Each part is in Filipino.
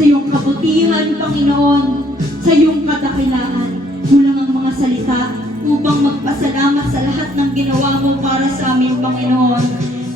sa iyong kabutihan, Panginoon, sa iyong kadakilaan. Kulang ang mga salita upang magpasalamat sa lahat ng ginawa mo para sa amin, Panginoon.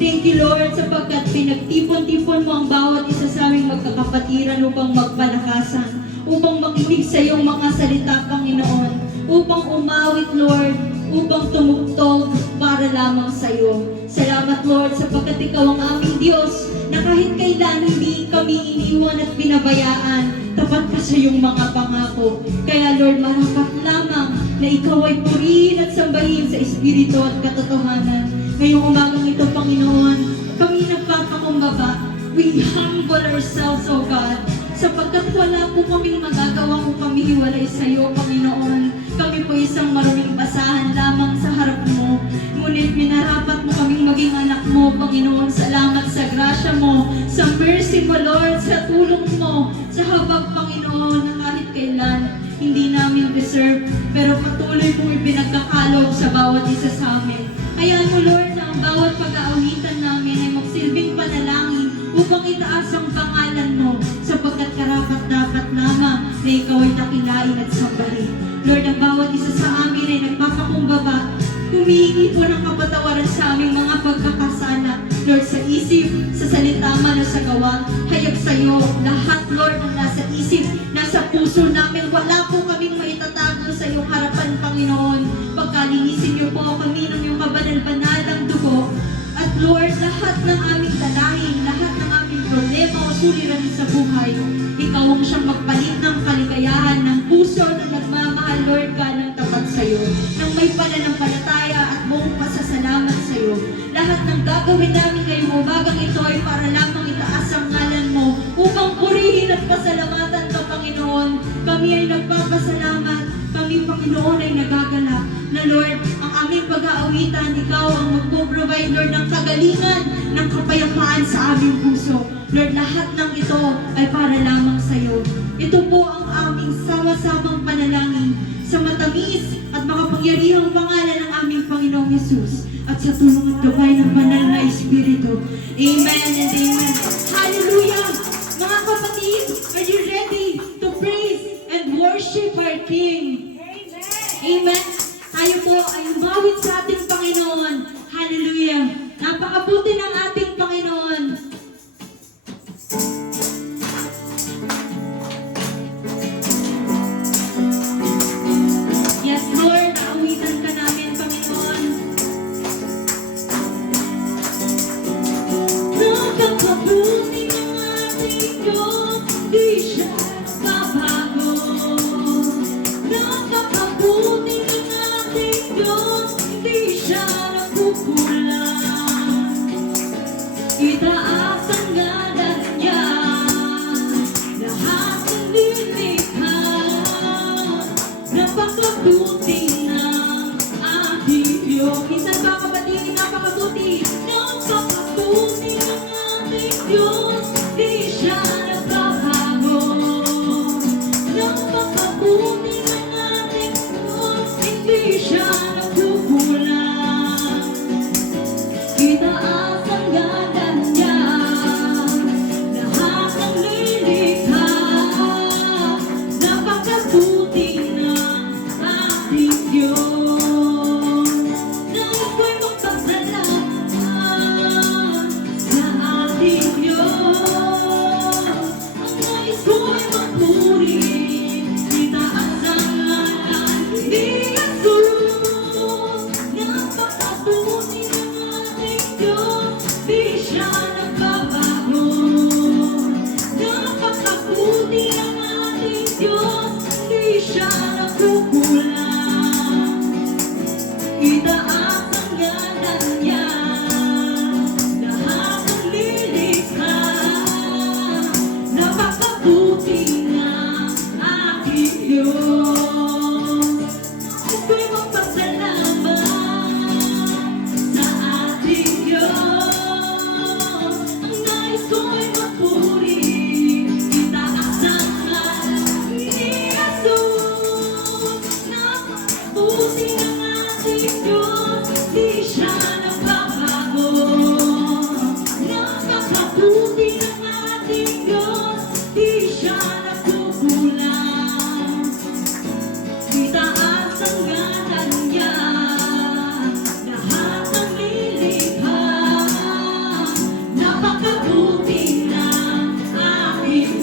Thank you, Lord, sapagkat pinagtipon-tipon mo ang bawat isa sa aming magkakapatiran upang magpalakasan, upang makinig sa iyong mga salita, Panginoon, upang umawit, Lord, upang tumugtog para lamang sa iyo. Salamat, Lord, sapagkat ikaw ang aming Diyos, na kahit kailan hindi kami iniwan at binabayaan, tapat ka sa iyong mga pangako. Kaya, Lord, marapat lamang na ikaw ay purihin at sambahin sa Espiritu at katotohanan. Ngayong umagang ito, Panginoon, kami nagpapakumbaba. We humble ourselves, O God, sapagkat wala po kaming magagawa kung kami hiwalay sa iyo, Panginoon. Kami po isang maruming basahan lamang sa harap mo. Ngunit minarapat mo kaming maging anak mo, Panginoon. Salamat sa grasya mo, sa mercy mo, Lord, sa tulong mo, sa habag, Panginoon, na kahit kailan hindi namin deserve, pero patuloy mong ipinagkakaloob sa bawat isa sa amin. Hayaan mo, Lord, na ang bawat pag-aawitan namin ay magsilbing panalangin upang itaas ang pangalan mo, sapagkat karapat-dapat lamang na ikaw ay dakilain at sambahin. Lord, ang bawat isa sa amin ay nagpapakumbaba, humihingi po ng kapatawaran sa aming mga pagkakasala. Lord, sa isip, sa salita man o sa gawa, hayag sa iyo lahat, Lord, ang nasa isip, nasa puso namin. Wala po kaming maitatago sa iyong harapan, Panginoon. Pagkalinisin niyo po kami ng iyong kabanal-banalang dugo. At Lord, lahat ng aming dalangin, lahat ng aming problema o suliranin sa buhay, ikaw ang siyang magpalit ng kaligayahan ng puso na nagmamahal, Lord God, ng tapat sa iyo, ng may pananampalataya at buong pasasalamat sa iyo. Lahat ng gagawin namin ngayong umagang ito ay para lamang itaas ang ngalan mo, upang purihin at pasalamatan ka, Panginoon. Kami ay nagpapasalamat, kami, Panginoon, ay nagagalak na, Lord, ang aming pag-aawitan, ikaw ang magpo-provide, Lord, ng kagalingan, ng kapayapaan sa aming puso. Lord, lahat ng ito ay para lamang sa iyo. Ito po ang aming sama-samang panalangin sa matamis at makapangyarihang pangalan ng aming Panginoong Hesus at sa tulong at gabay ng banal na Espiritu. Amen and amen. Hallelujah! Mga kapatid, are you ready to praise and worship our King? Amen! Tayo po ay umawit sa ating Panginoon. Hallelujah! Napakabuti ng ating Panginoon. Yes, Lord, naawitan ka namin, Panginoon. Napakabuti ng ating Diyos, di siya nagbabago. Napakabuti ng ating Diyos,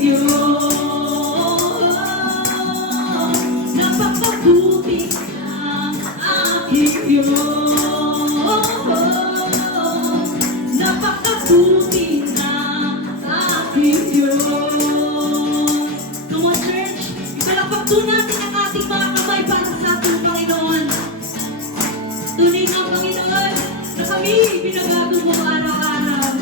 Diyos. Napakabuti ng aking Diyos. Napakabuti ng aking Diyos. Come on, church. Ipalakpak po natin ang ating mga kamay para sa ating Panginoon. Tunay ng Panginoon na kami binabago mo araw-araw.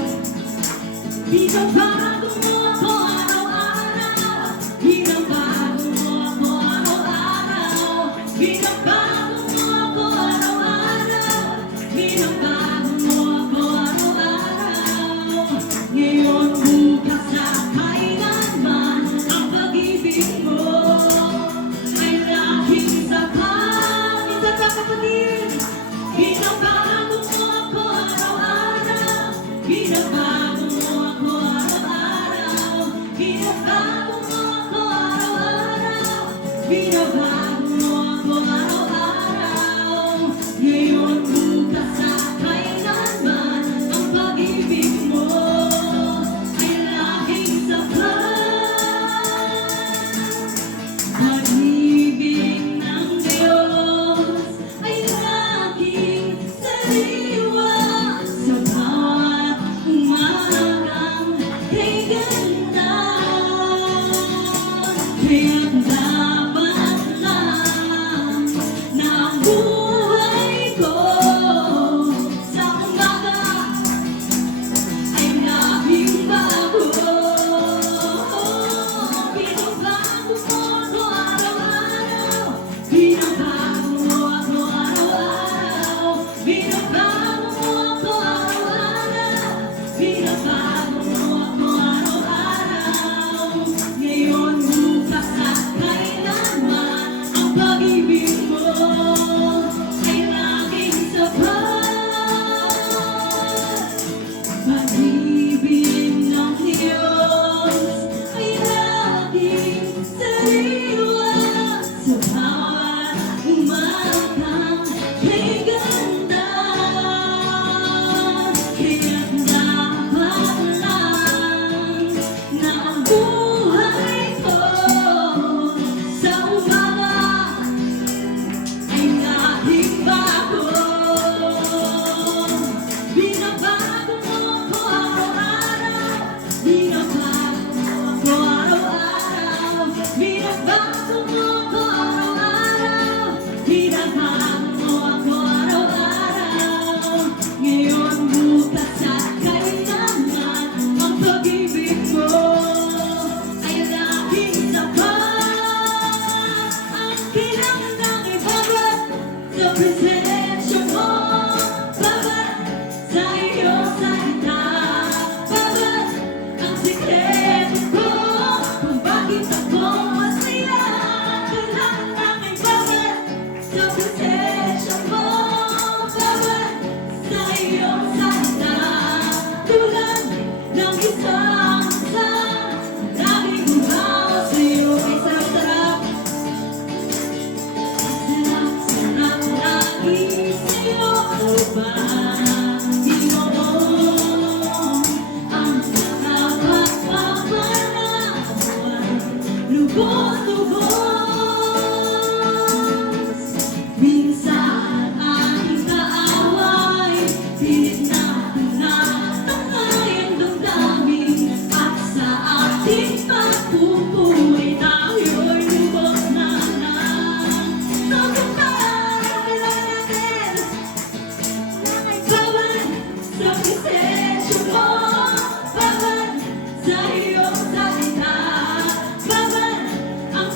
Binabago mo ako araw-araw. Binabago mo ako araw-araw. Binabago mo ako araw-araw. Binabago mo ako araw-araw. Ngayon, bukas at kailanman ang pag-ibig mo ay laging sapat. Minsan ka, kapatid, binabago mo ako araw-araw. Binabago mo ako araw-araw. Binabago mo ako araw-araw. Binabago mo ako araw-araw. Ngayon, bukas at kailanman ang pag-ibig mo ay laging sapat. Pag-ibig ng Diyos ay laging sariwa sa bawat umagang kay ganda. Kaya't dapat lang na ang buhay ko sa umaga ay laging bago. Binabago mo ako araw-araw. Binabago mo ako araw-araw. Binabago mo ako araw-araw. Binabago mo ako araw-araw. Ngayon, bukas at kailanman ang pag-ibig mo ay laging sapat. Pag-ibig ng Diyos ay laging sariwa sa bawat umagang kay ganda. Kaya't dapat lang na ang buhay ko sa umaga ay laging bago. Binabago mo ako araw-araw. Binabago mo ako araw-araw. Binabago mo ako araw-araw. Binabago mo ako araw-araw. Ngayon, bukas at kailanman ang pag-ibig mo ay laging sapat. Ang kailangan ng ibabat sa presensya mo, babat sa iyong salita, babat ang sikreto ko kung bakit ako masaya. Kailangan ng ibabat sa presensya mo, babat sa iyong salita, tulad ng isang laging umawa sa iyo. Ay sarap-sarap. Sarap-sarap lagi sa'yo, o Panginoon. Ang nakapagpapanawan, lubos-lubos. Minsan aking kaaway, pilit na tunatangay ang damdamin. At sa ating pagpupuri, tayo'y lubos na lang. Kailangan natin bawat sa presensya mo, bawat sa iyong salita, bawat ang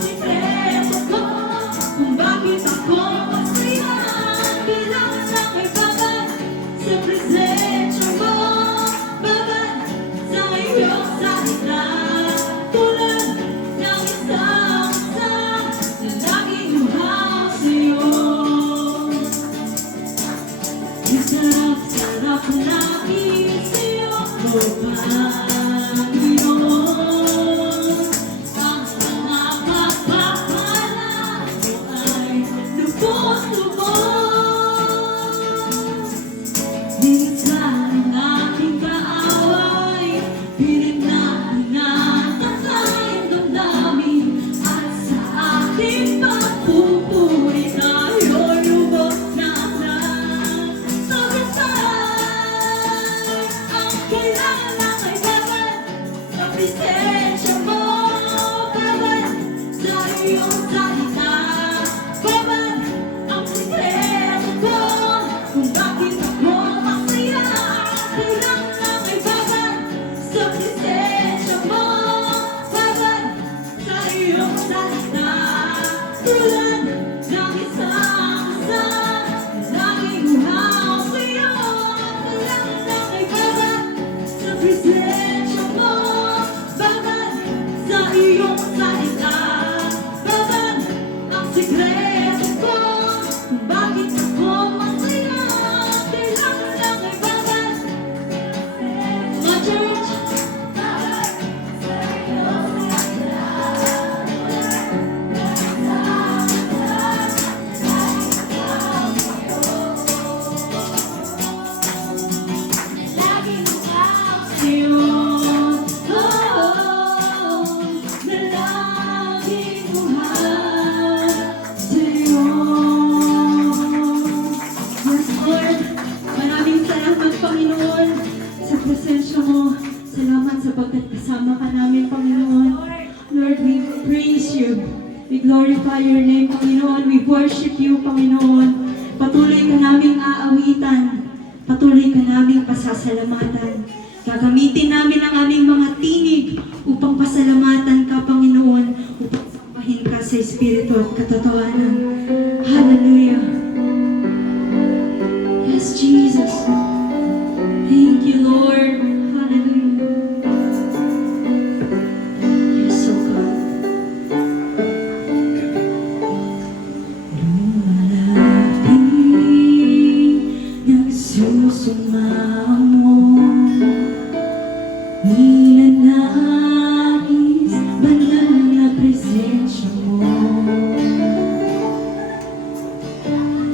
We glorify your name, Panginoon. We worship you, Panginoon. Patuloy ka naming aawitan. Patuloy ka naming pasasalamatan. Gagamitin namin ang aming mga tinig upang pasalamatan ka, Panginoon, upang sambahin ka sa Espiritu at katotohanan. Hallelujah. Yes, Jesus. Thank you, Lord. Hallelujah. Yes, oh God. Lumalapit, nagsusumamo, ninanais, banal na presensya mo.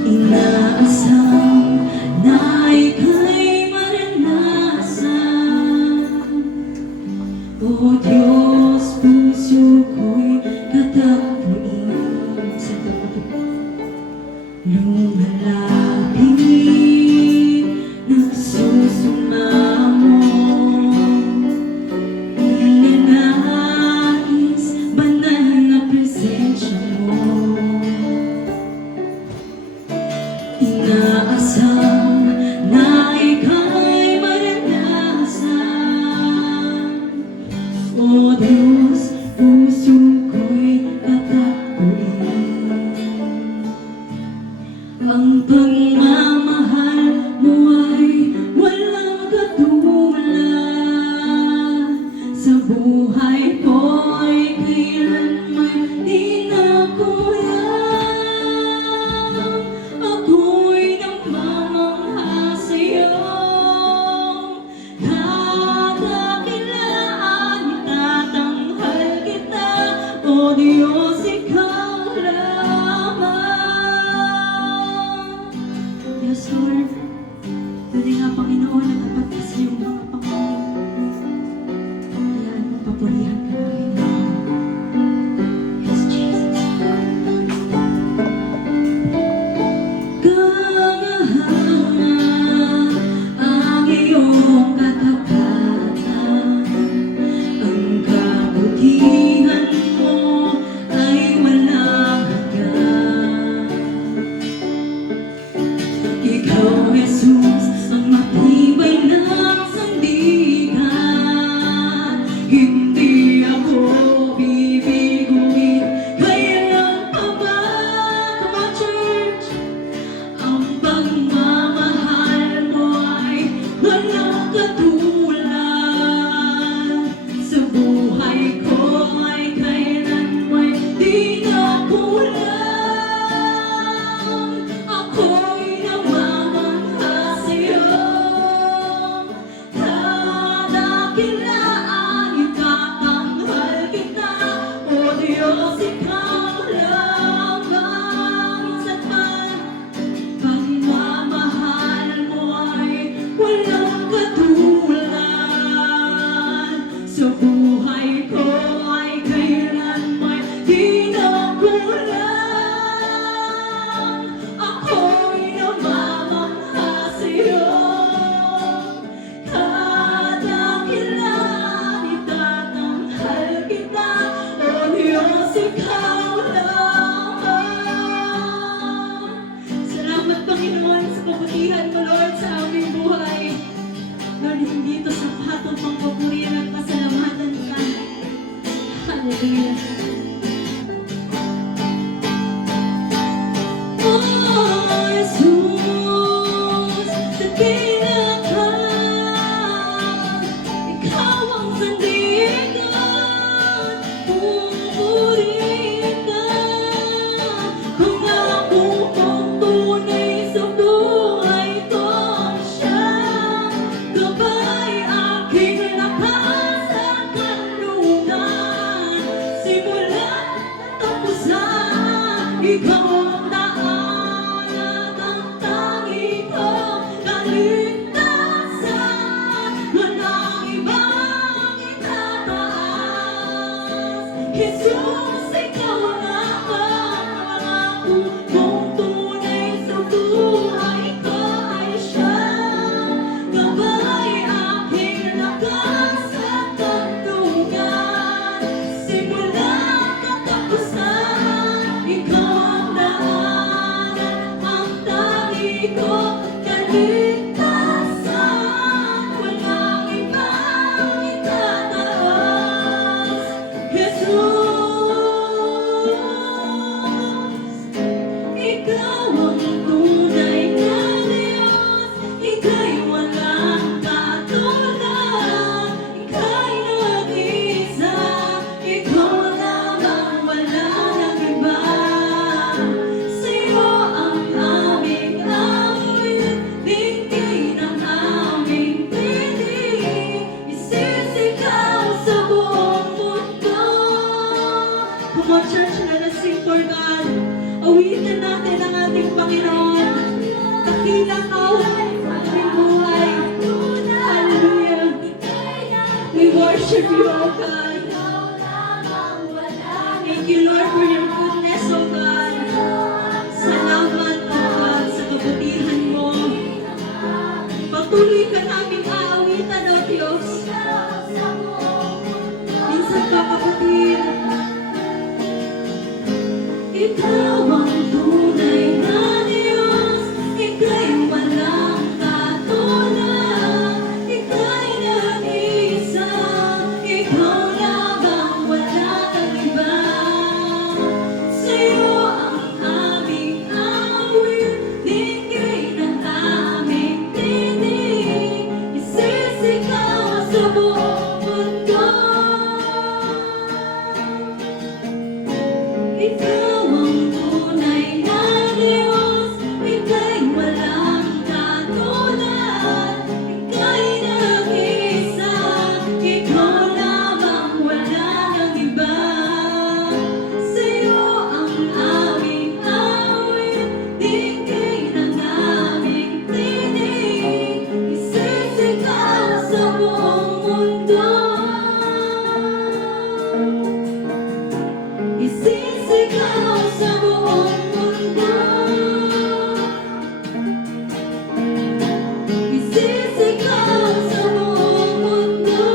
Inaasam na ika'y maranasan. O Diyos, puso ko'y katapuin sa tapat. Lumalapit, nagsusumamo, ninanais, banal na presensya mo. Inaasam na ika'y maranasan. O Diyos, puso ko'y tatapuin. Ang pagmamahal mo ay walang katulad. Sa buhay ko'y kailanman di nakulang. Ako'y namamangha sa'yo. Kadakilaan, itatanghal kita. O Diyos, ikaw lamang. Yes, Lord. Pwede nga, Panginoon, na tapat ka sa iyong mga Panginoon. Kaya papurihan ka namin. Yes, Jesus. Kangahanga ang iyong katapatan. Ang kabutihan mo ay walang hanggan. Ikaw, Jesus, ang matibay ng sandigan. Hindi ako bibiguin kailan pa ba. Come on, church! Ang pagmamahal mo ay walang katulad. Sa buhay ko ay kailanman di nakulang. Ako'y namamangha sa'yo. Kadakilaan, itatanghal kita. O Diyos, ikaw lamang. Minsan man, pagmamahal mo ay walang katulad. Sa buhay ko ay kailanman di nakulang. Ako'y namamangha sa'yo. Kadakilaan, itatanghal kita. O Diyos, ikaw lamang. Salamat, Panginoon, sa kabutihan mo, Lord, sa aming buhay. Lord, hindi ito sapat upang papurihan at pasalamatan ka. Hallelujah. Oh, Jesus, dakila ka. Ikaw ang sandigan. Pupurihin ka. Kung ako ang tunay sa buhay ko, siya gabay aking lakas at kanlungan. Simula tapusan, ikaw ang daan at ang tangi kong kaligtasan. Walang ibang itataas. Jesus, ikaw lamang ang ako kung tunay sa buhay ko ay siya. Gabay aking lakas at kanlungan. Simula katapusan, Small Church na Sing for God. Awitin natin ang ating Panginoon. Dakila ka, aming buhay. Hallelujah. We worship you, O God. Thank you, Lord, for your goodness, O God. Salamat, O God, sa kabutihan mo. Patuloy ka namin aawitan, O Diyos. Minsan pa, kapatid, ikaw ang tunay na Diyos, ika'y walang katulad, ika'y nag-iisa, ikaw lang ang wala kang iba. Sa'yo ang aming awit, dinggay ng aming tinig, isisigaw sa buong mundo. Ikaw ang tunay na Diyos, ika'y walang katulad, ika'y nag-iisa, ikaw lamang wala nang iba. Sa'yo ang aming awit, dinggay ng aming tinig, isisigaw sa buong mundo. Isisigaw sa buong mundo. Isisigaw sa buong mundo.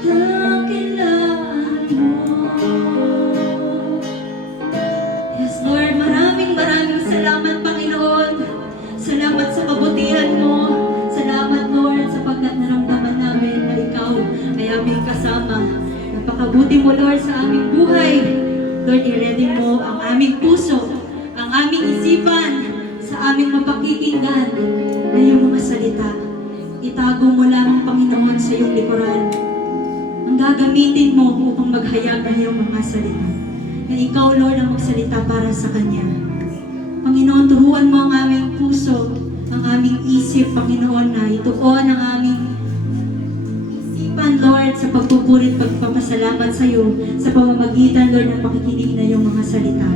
Dakilaan mo. Yes, Lord, maraming salamat, Panginoon. Salamat sa kabutihan mo. Salamat, Lord, sapagkat naramdaman namin na ikaw ay aming kasama. Napakabuti mo, Lord, sa aming buhay. Lord, i-ready mo ang aming puso, ang aming isipan, sa aming mapakikinggan na iyong mga salita. Itago mo lamang, Panginoon, sa iyong likuran. Ang gagamitin mo upang maghayag ng iyong mga salita. Na ikaw, Lord, ang magsalita para sa Kanya. Panginoon, turuan mo ang aming puso, ang aming isip, Panginoon, na ituon ang aming Lord, sa pagpupuri at pagpapasalamat sa iyo sa pamamagitan, Lord, ng pakikinig na iyong mga salita.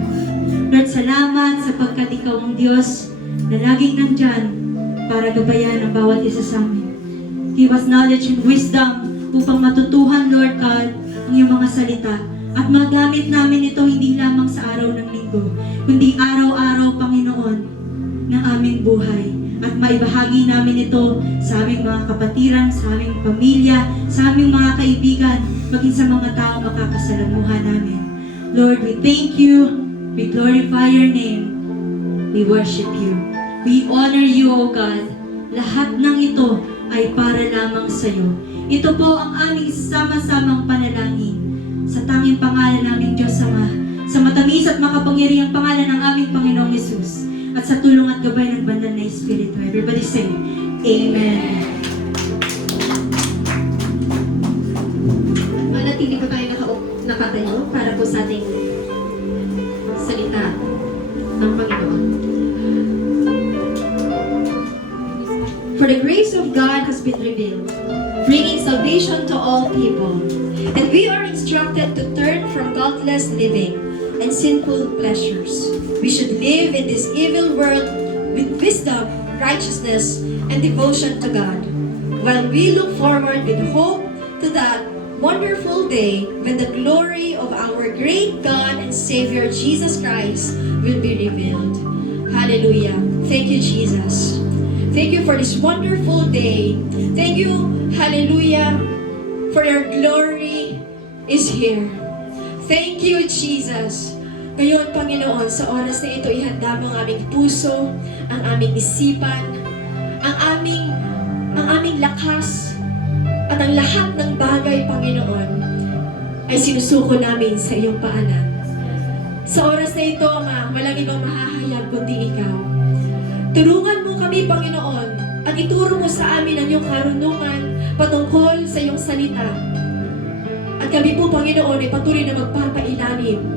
Lord, salamat sapagkat ikaw ang Diyos na laging nandyan para gabayan ang bawat isa sa amin. Give us knowledge and wisdom upang matutuhan, Lord God, ang iyong mga salita at magamit namin ito hindi lamang sa araw ng linggo, kundi araw-araw, Panginoon, ng aming buhay. At maibahagi namin ito sa aming mga kapatiran, sa aming pamilya, sa aming mga kaibigan, maging sa mga tao makakasalamuhan namin. Lord, we thank you, we glorify your name, we worship you, we honor you, O God. Lahat ng ito ay para lamang sa iyo. Ito po ang aming sama-samang panalangin sa tanging pangalan naming Diyos Ama, sa matamis at makapangyarihang pangalan ng aming Panginoong Yesus, at sa tulong at gabay ng banal na Espiritu. Everybody say, Amen. Manatili po tayo nakatayo para po sa ating salita ng Panginoon. For the grace of God has been revealed, bringing salvation to all people. And we are instructed to turn from godless living and sinful pleasures. We should live in this evil world with wisdom, righteousness, and devotion to God, while we look forward with hope to that wonderful day when the glory of our great God and Savior Jesus Christ will be revealed. Hallelujah. Thank you, Jesus. Thank you for this wonderful day. Thank you, hallelujah, for your glory is here. Thank you, Jesus. Ngayon, Panginoon, sa oras na ito, ihanda mo ang aming puso, ang aming isipan, ang aming lakas, at ang lahat ng bagay, Panginoon, ay sinusuko namin sa iyong paanan. Sa oras na ito, Ama, walang ibang mahahayag kundi ikaw. Tulungan mo kami, Panginoon, at ituro mo sa amin ang iyong karunungan patungkol sa iyong salita. At kami po, Panginoon, ay patuloy na magpapailalim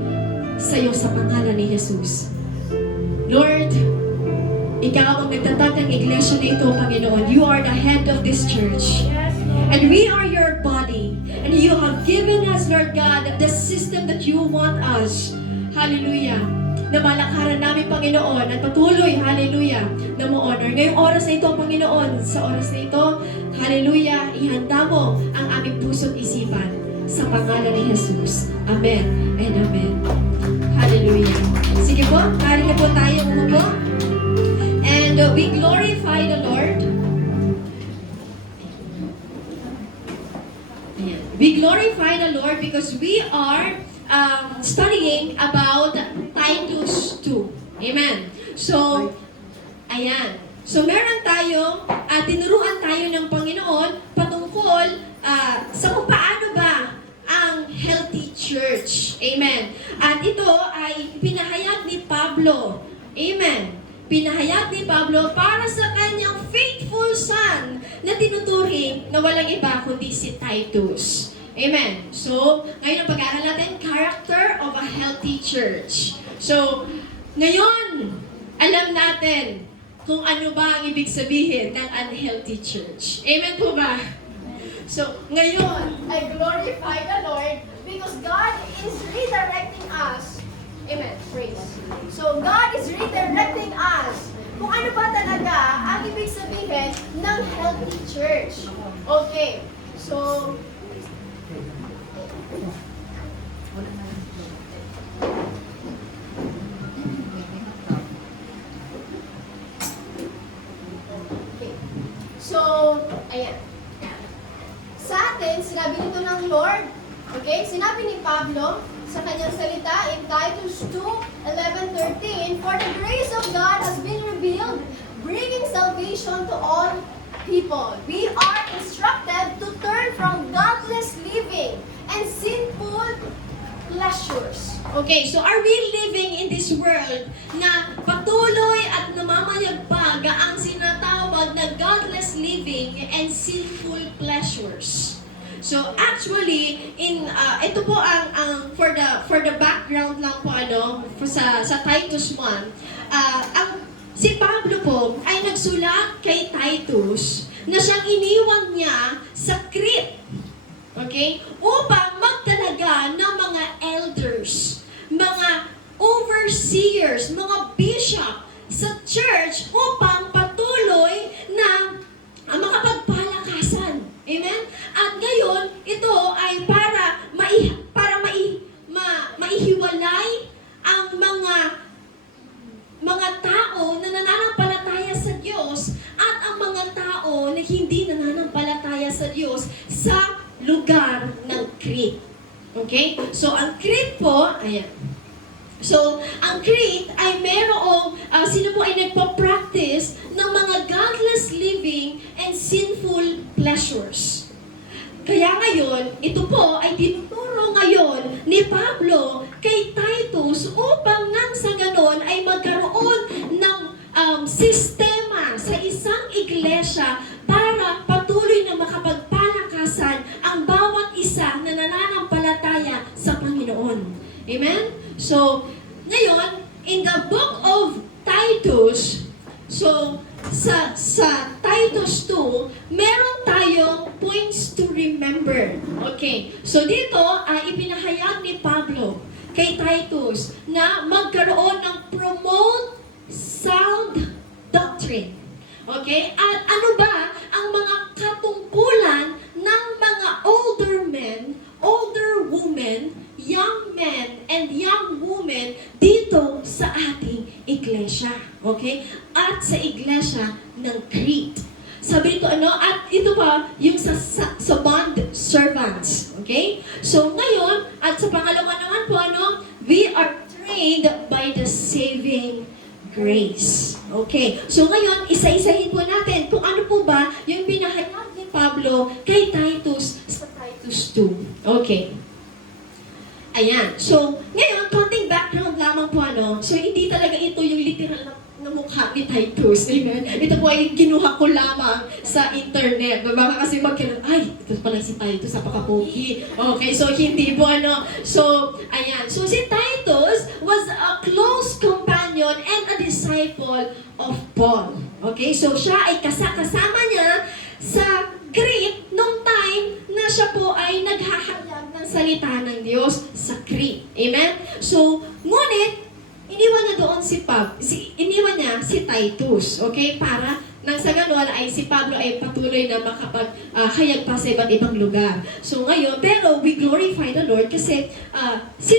sa iyo sa pangalan ni Jesus. Lord, ikaw ang nagtatag ng iglesia na ito, Panginoon. You are the head of this church. And we are your body. And And you have given us, Lord God, the system that you want us. Hallelujah. Na malakaran namin, Panginoon, at patuloy, hallelujah, na mo honor. Ngayong oras na ito, Panginoon, sa oras na ito, hallelujah, ihanda mo ang aming puso't isipan sa pangalan ni Jesus. Amen and amen. Hallelujah. Sige po, maaari na po tayo umupo. And we glorify the Lord. Ayan. We glorify the Lord because we are studying about Titus 2. Amen. So, ayan. So, meron tayong, tinuruan tayo ng Panginoon patungkol sa kung paano ba ang healthy church. Amen. At ito ay pinahayag ni Pablo. Amen. Pinahayag ni Pablo para sa kanyang faithful son na tinuturing na walang iba kundi si Titus. Amen. So, ngayon ang pag-aaral natin, character of a healthy church. So, ngayon, alam natin kung ano ba ang ibig sabihin ng unhealthy church. Amen po ba? So, ngayon, I glorify the Lord because God is redirecting us. Amen. Praise. So, God is redirecting us kung ano ba talaga ang ibig sabihin ng healthy church. Okay. So, okay. So, ayan. Sa atin, sinabi nito ng Lord, okay? Sinabi ni Pablo sa kanyang salita in Titus 2:11-13, "For the grace of God has been revealed, bringing salvation to all people. We are instructed to turn from godless living and sinful pleasures." Okay, so are we living in this world na patuloy at namamayagpag ang sinatawag na godless living and sinful pleasures? So actually, ito po ang for the background lang po sa Titus 1, si Pablo po ay nagsulat kay Titus na siyang iniwan niya sa Crete. Okay? Upang magtalaga ng mga elders, mga overseers, mga bishop sa church upang patuloy na makapagpalakasan. Amen? At ngayon, ito ay para maihiwalay ang mga tao na nananampalataya sa Diyos at ang mga tao na hindi nananampalataya sa Diyos sa lugar ng Crete. Okay? So, ang Crete po, ayan. So, ang Crete ay merong, sino po ay nagpa-practice ng mga godless living and sinful pleasures. Kaya ngayon, ito po ay tinuturo ngayon ni Pablo kay Titus upang nang sa ganon ay magkaroon ng sistema sa isang iglesia para patuloy na makapagpalakasan ang bawat isa na nananampalataya sa Panginoon. Amen? So, ngayon, in the book of Titus, so, sa Titus 2, meron tayong points to remember. Okay. So, dito, ipinahayag ni Pablo kay Titus na magkaroon ng promote sound doctrine. Okay? At ano ba ang mga katungkulan ng mga older men, older women, young men, and young women dito sa ating iglesia. Okay? At sa iglesia ng Crete. Sabi nito at ito pa, yung sa bond servants. Okay? So ngayon, at sa pangalawa naman po, we are trained by the saving grace. Okay? So ngayon, isa-isahin po natin kung ano po ba yung pinahayag ni Pablo kay Titus sa Titus 2. Okay. Ayan. So, ngayon, konting background lamang po, So, hindi talaga ito yung literal na mukha ni Titus. Amen? Ito po ay kinuha ko lamang sa internet. Baka kasi ay, ito pala si Titus, napaka-pogi. Okay, so hindi po, So, ayan. So, si Titus was a close companion and a disciple of Paul. Okay, so siya ay kasama niya sa Crete nung time na siya po ay sa Crete. Amen? So, ngunit, iniwan niya doon iniwan niya si Titus, okay? Para nang sa ganun ay si Pablo ay patuloy na makapag-hayag pa sa iba't ibang lugar. So ngayon, pero we glorify the Lord kasi si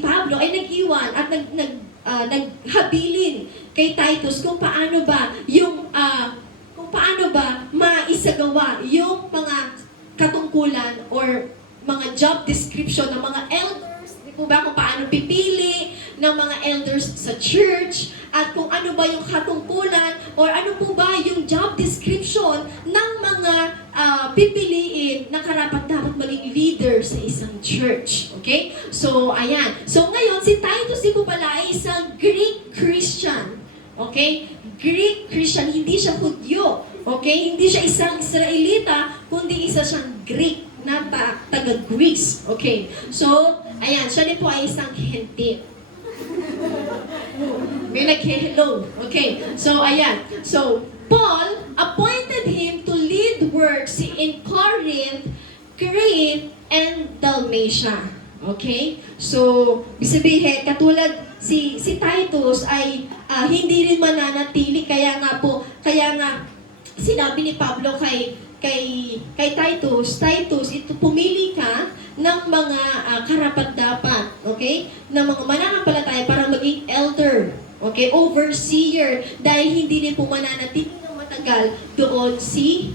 Pablo ay nag-iwan at naghabilin kay Titus kung paano ba maisagawa yung mga katungkulan or mga job description ng mga elders, di po ba, kung paano pipili ng mga elders sa church, at kung ano ba yung katungkulan or ano po ba yung job description ng mga pipiliin na karapat-dapat maging leader sa isang church. Okay? So, ayan. So, ngayon, si Titus di po pala ay isang Greek Christian. Okay? Greek Christian, hindi siya Hudyo. Okay? Hindi siya isang Israelita, kundi isa siyang Greek na taga-Greece. Okay? So, ayan, siya din po ay isang Hentil. May nag-hello. Okay. So, ayan. So, Paul appointed him to lead works in Corinth, Crete, and Dalmatia. Okay? So, sabihin, katulad si Titus ay hindi rin mananatili. Kaya nga sinabi ni Pablo kay Titus, ito pumili ka ng mga karapat-dapat, okay? Ng mga mananampalataya para maging elder, okay? Overseer, dahil hindi rin po mananatili ng matagal doon si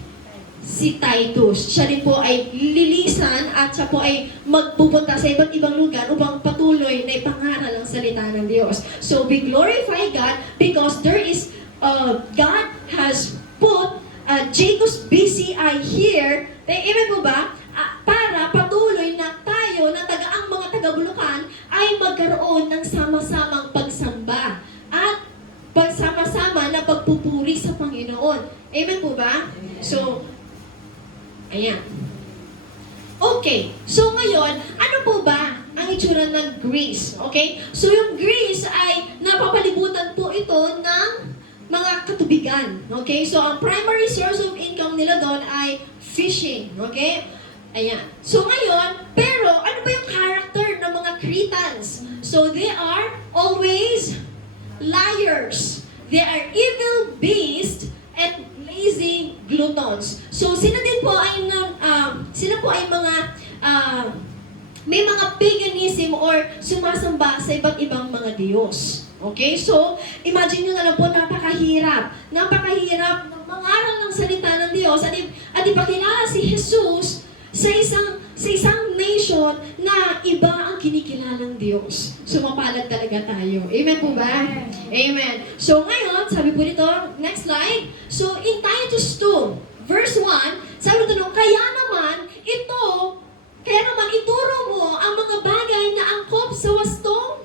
Titus. Siya rin po ay lilisan at siya po ay magpupunta sa iba't ibang lugar upang patuloy na ipangaral ang salita ng Diyos. So we glorify God because God has put Jacob's BCI here, amen po ba? Para patuloy na tayo, ang mga taga-Bulucan, ay magkaroon ng sama-samang pagsamba at pagsama-sama na pagpupuri sa Panginoon. Amen po ba? So, ayan. Okay. So ngayon, ano po ba ang itsura ng Greece? Okay? So yung Greece ay napapalibutan po ito ng mga katubigan. Okay? So, ang primary source of income nila doon ay fishing. Okay? Ayan. So, ngayon, pero ano ba yung character ng mga Cretans? So, they are always liars. They are evil beasts and lazy gluttons. So, sila po ay mga may mga paganism or sumasamba sa iba't ibang mga Diyos. Okay? So, imagine nyo na lang po, napakahirap ng mangaral ng salita ng Diyos at ipakilala si Jesus sa isang nation na iba ang kinikilalang Diyos. So, mapalad talaga tayo. Amen po ba? Amen. So, ngayon, sabi po dito, next slide. So, in Titus 2, verse 1, sabi dito, kaya naman, ituro mo ang mga bagay na angkop sa wastong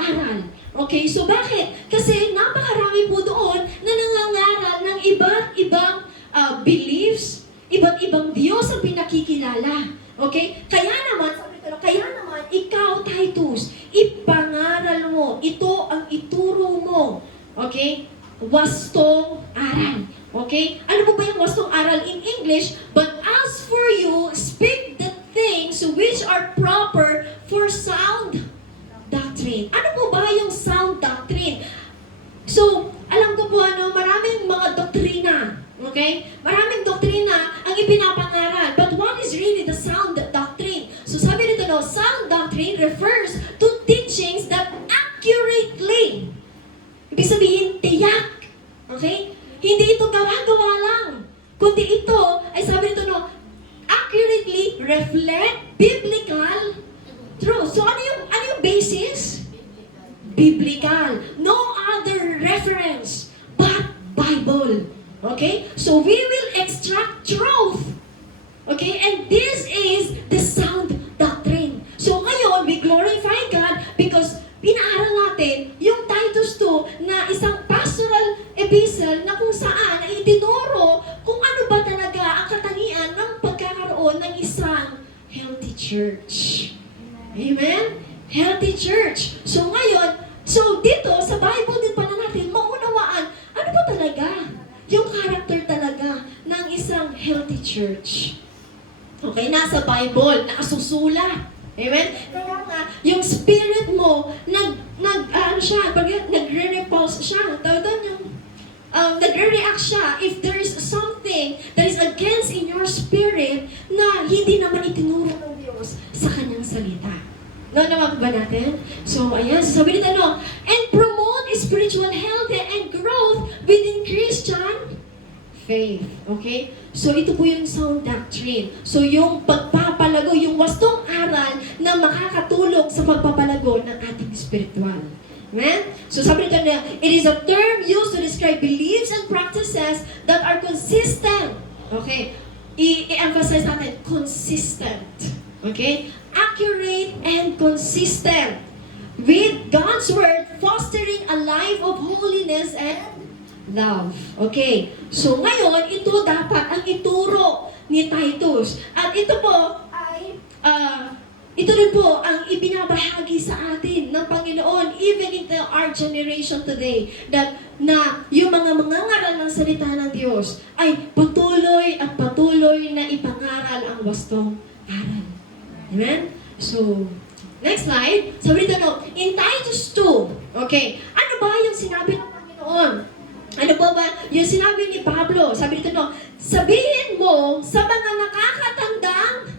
aral. Okay, so bakit? Kasi napakarami po doon na nangangaral ng iba't ibang beliefs, iba't ibang Diyos ang pinakikilala. Okay? Kaya naman, ikaw, Titus, ipangaral mo. Ito ang ituro mo. Okay? Wastong aral. Okay? Ano po ba yung wastong aral in English? But as for you, speak the things which are proper for sound doctrine. Ano po ba yung sound doctrine? So, alam ko po maraming mga doktrina. Okay? Maraming doktrina ang ipinapangaral. But what is really the sound doctrine? So, sabi nito, sound doctrine refers to teachings that accurately, ibig sabihin, tiyak. Okay? Hindi ito gawa-gawa lang. Kundi ito, ay sabi nito, accurately reflect biblical truth. So, ano yung basis? Biblical. No other reference but Bible. Okay? So, we will extract truth. Okay? And this is the sound doctrine. So, ngayon, we glorify God because pinaaral natin yung Titus 2 na isang pastoral epistle na kung saan ay itinuro kung ano ba talaga ang katangian ng pagkakaroon ng isang healthy church. Amen? Healthy church. So ngayon, dito sa Bible din pala natin maunawaan ano ba talaga yung character talaga ng isang healthy church. Okay, nasa Bible, nakasusulat. Amen? Kaya nga, yung spirit mo, nagre-repulse siya. Tawag doon yung, nagre-react siya if there is something that is against in your spirit na hindi naman itinuro ng Diyos sa kanyang salita. No, naman ba natin? So, ayan, sabi nito, and promote spiritual health and growth within Christian faith. Okay? So, ito po yung sound doctrine. So, yung pagpapalago, yung wastong aral na makakatulong sa pagpapalago ng ating spiritual. Amen? So, sabi nito na, it is a term used to describe beliefs and practices that are consistent. Okay? I-emphasize natin, consistent. Okay? Accurate and consistent with God's Word, fostering a life of holiness and love. Okay. So ngayon, ito dapat ang ituro ni Titus. At ito po ay, ito rin po ang ibinabahagi sa atin ng Panginoon, even in our generation today, that na yung mga mangangaral ng salita ng Diyos ay patuloy at patuloy na ipangaral ang wastong aral. Amen? So, next slide. Sabi dito, in Titus 2, okay, ano ba yung sinabi ng Panginoon? Ano ba yung sinabi ni Pablo? Sabi dito, sabihin mo sa mga nakakatandang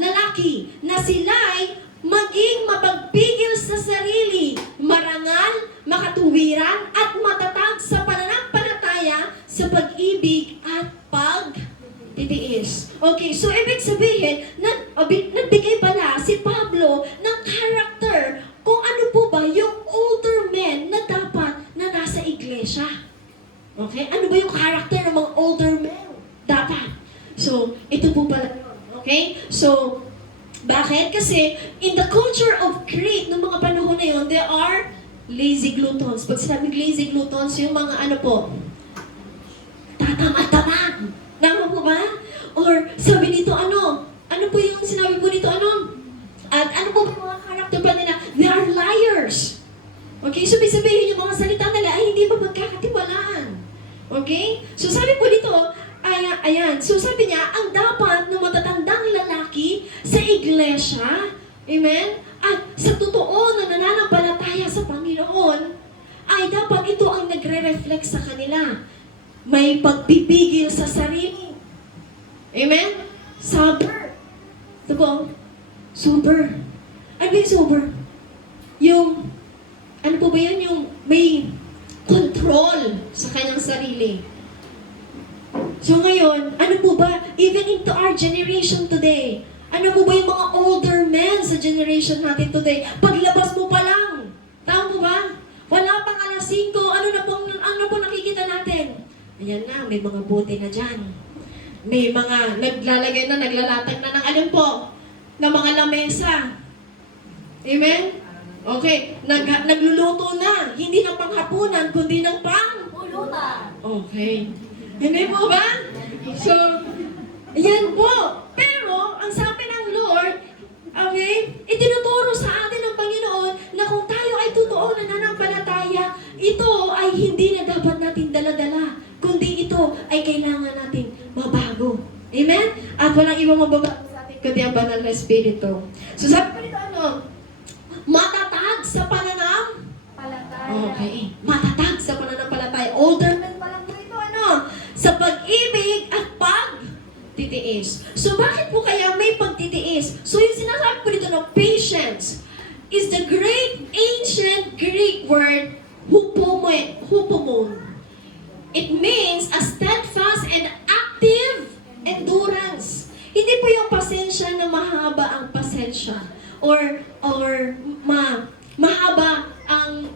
lalaki na sila'y maging mapagpigil sa sarili, marangal, makatuwiran, at matatag sa pananampalataya, sa pag-ibig at pagtitiis. Okay, so ibig sabihin, nagbigay pala si Pablo ng character kung ano po ba yung older men na dapat na nasa iglesia. Okay, ano ba yung character ng mga older men? Dapat. So, ito po pala yun. Okay, so, bakit? Kasi in the culture of Crete noong mga panahon na yun, there are lazy gluttons. Pag sinabing lazy gluttons, yung mga ano po, tatamad-tamad. Tama po ba? Or sabi dito, ano po yung sinabi po dito, At ano po yung mga character pa nila? They are liars. Okay? So, sabihin yung mga salita nila ay hindi ba magkakatiwalaan. Okay? So, sabi po dito, ayan. So, sabi niya, ang dapat ng matatandang lalaki sa iglesia, amen? At sa totoo na nananampalataya sa Panginoon, ay dapat ito ang nagre-reflect sa kanila. May pagpipigil sa sarili. Amen? Sober. Ito po, sober. Ano ba yung sober? Yung, ano po ba yun? Yung may control sa kanyang sarili. So ngayon, ano po ba? Even into our generation today, ano po ba yung mga older men sa generation natin today? Paglabas mo pa lang, tama po ba? Wala pang alas 5, ano po nakikita natin? Ayan na, may mga bote na dyan. May mga naglalatag na ng alin po, ng mga lamesa. Amen? Okay, nagluluto na, hindi ng panghapunan, kundi ng pang-pulutan. Okay. Hindi po ba? So, yan po. Pero, ang sabi ng Lord, okay, itinuturo sa atin ng Panginoon na kung tayo ay totoo na nananampalataya, ito ay hindi na dapat natin dala-dala, kundi ito ay kailangan natin mabago. Amen? At walang ibang mababago sa atin, kundi ang banal na Espiritu. So, sabi ko dito, matatag sa pananampalataya. Okay. Matatag sa pananampalataya. Older men pa lang po ito, sa pag-ibig at pagtitiis. So, bakit po kaya may pagtitiis? So, yung sinasabi po dito ng patience is the great ancient Greek word hupomon. It means a steadfast and active endurance. Hindi po yung pasensya na mahaba ang pasensya. Or mahaba ang,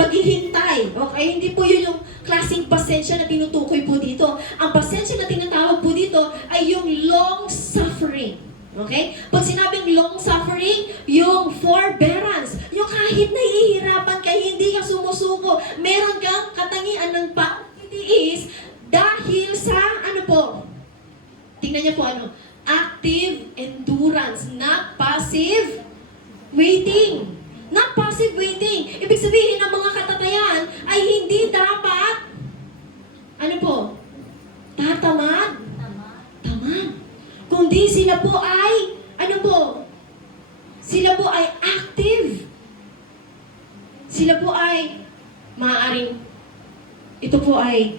paghihintay. Okay? Hindi po yun yung klaseng pasensya na tinutukoy po dito. Ang pasensya na tinatawag po dito ay yung long suffering. Okay? Pag sinabing long suffering, yung forbearance. Yung kahit nahihirapan ka, hindi ka sumusuko, meron kang katangian ng pagtitiis dahil sa, tingnan niyo po, active endurance, not passive waiting. Not passive waiting. Ibig sabihin ng mga katatayan ay hindi dapat, tatamad. Kundi sila po ay, sila po ay active. Sila po ay maaaring, ito po ay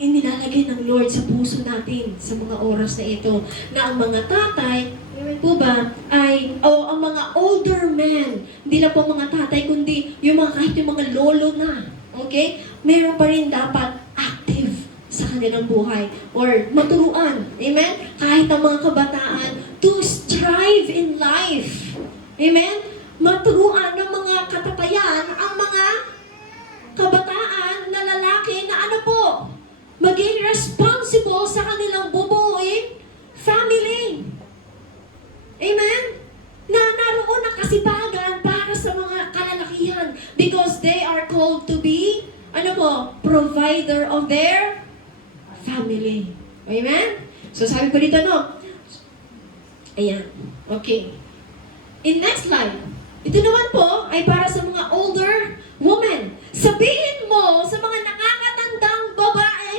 inilalagay ng Lord sa puso natin sa mga oras na ito, na ang mga tatay, po ba, ay, o ang mga older men, hindi na po mga tatay, kundi yung mga kahit yung mga lolo na, okay? Meron pa rin dapat active sa kanilang buhay or maturuan, amen? Kahit ang mga kabataan to strive in life, amen? Maturuan ng mga katatayan ang mga kabataan na lalaki na ano po, maging responsible sa kanilang bubuing family. Amen? Na naroon ang kasipagan para sa mga kalalakihan because they are called to be, ano po, provider of their family. Amen? So sabi ko dito, no? Ayan. Okay. In next slide, ito naman po ay para sa mga older women. Sabihin mo sa mga nakakatandang babae.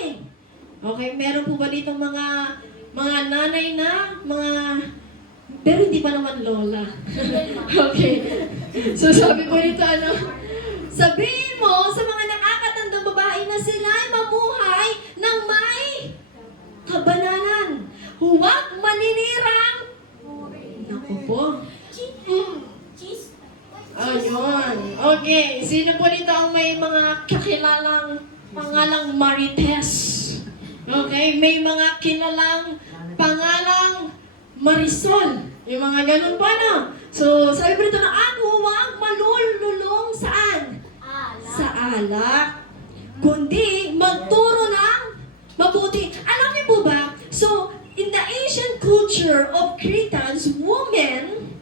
Okay, meron po ba dito mga nanay na, pero hindi pa naman lola. Okay. So sabi ko dito, ano, sabihin mo sa mga nakakatandang babae na sila ay mamuhay ng may kabanalan. Huwag maninirang. Naku po. Cheese. Ayun. Okay. Sino po dito ang may mga kakilalang pangalang Marites? Okay. May mga kilalang pangalang Marisol. Yung mga ganun pa, no? So, sabi po dito na, huwag malululong saan? Sa alak. Kundi, magturo ng mabuti. Alam niyo po ba? So, in the ancient culture of Cretans, women,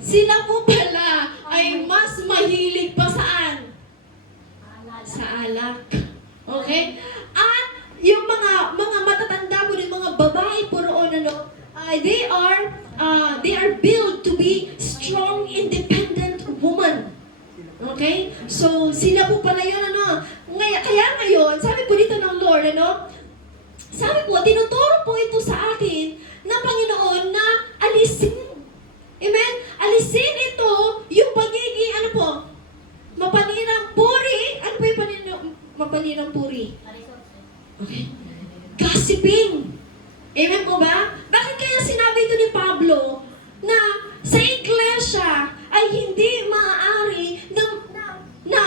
sila po pala ay mas mahilig pa saan? Sa alak. Okay? At yung mga matatanda po din, mga babae po roon, ano, they are built to be strong, independent woman. Okay? So, sila po pala yun, ano. Kaya ngayon, sabi po dito ng Lord, ano, sabi po, tinuturo po ito sa atin na Panginoon na alisin. Amen? Alisin ito yung pagiging, ano po, mapanirang puri. Ano po yung mapanirang puri? Okay. Gossiping. Amen po ba? Bakit kaya sinabi ito ni Pablo na sa iglesia ay hindi maaari na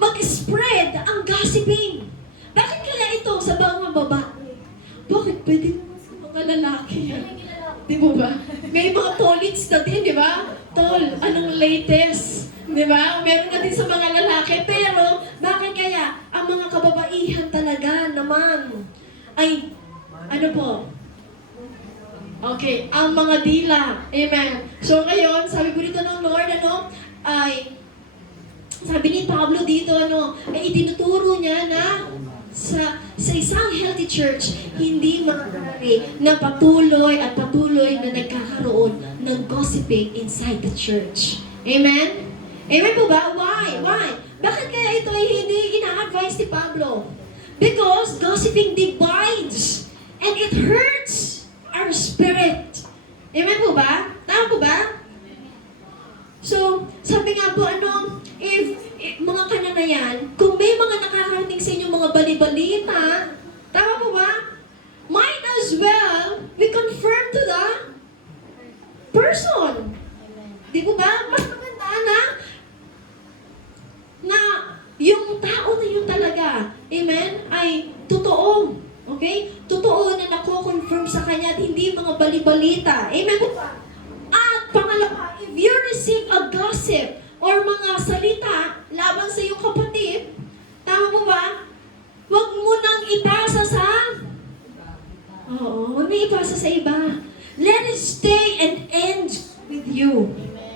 mag-spread ang gossiping? Bakit kaya ito sa mga babae? Bakit pwede naman sa mga lalaki? Di mo ba? May mga tolits na din, di ba? Tol, anong latest? Di ba? Meron na din sa mga lalaki. Pero, bakit kaya ang mga kababaihan talaga naman ay, ano po? Okay, ang mga dila. Amen. So ngayon, sabi ko dito ng Lord, ano, ay, sabi ni Pablo dito, ano, ay itinuturo niya na sa isang healthy church, hindi maaari na patuloy na nagkakaroon ng gossiping inside the church. Amen? Amen po ba? Why? Bakit kaya ito ay hindi ina-advise ni Pablo? Because gossiping divides and it hurts our spirit. Amen po ba? Tama po ba? So, sabi nga po, ano, if mga kananayan, kung may mga nakakarating sa inyo mga balibalita, tama po ba? Might as well we confirm to the person. Di po ba? Mas maganda na yung tao na yun talaga, amen, ay totoo. Okay? Totoo na nako-confirm sa kanya at hindi mga balibalita. Amen po ba? At pangalawa, if you receive a gossip or mga salita laban sa iyong kapatid, tama po ba? Huwag mo nang ipasa sa... Oo, huwag mo ipasa sa iba. Let it stay and end with you.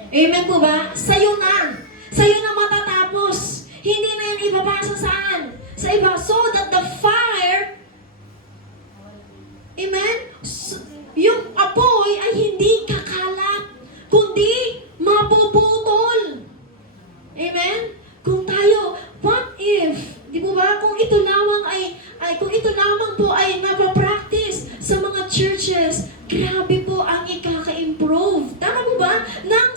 Amen po ba? Sa'yo na. Sa'yo na matatapos. Hindi na yan ipapasa saan? Sa iba. So that the fire, amen? Yung apoy ay hindi kakalat, kundi mapuputol. Amen? Kung tayo, what if, di ba ba, kung ito lamang po ay napapractice sa mga churches, grabe po ang ikaka-improve. Tama po ba? Nang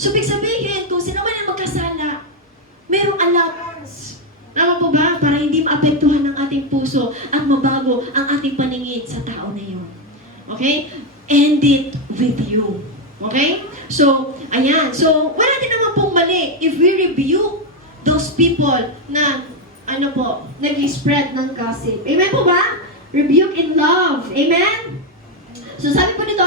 So, ibig sabihin, kung sino man ang magkasala, merong allowance. Tama po ba? Para hindi maapektuhan ng ating puso at mabago ang ating paningin sa tao na yun. Okay? End it with you. Okay? So, ayan. So, wala din naman pong mali if we rebuke those people na, nag-spread ng gossip. Amen po ba? Rebuke in love. Amen? So, sabi po dito,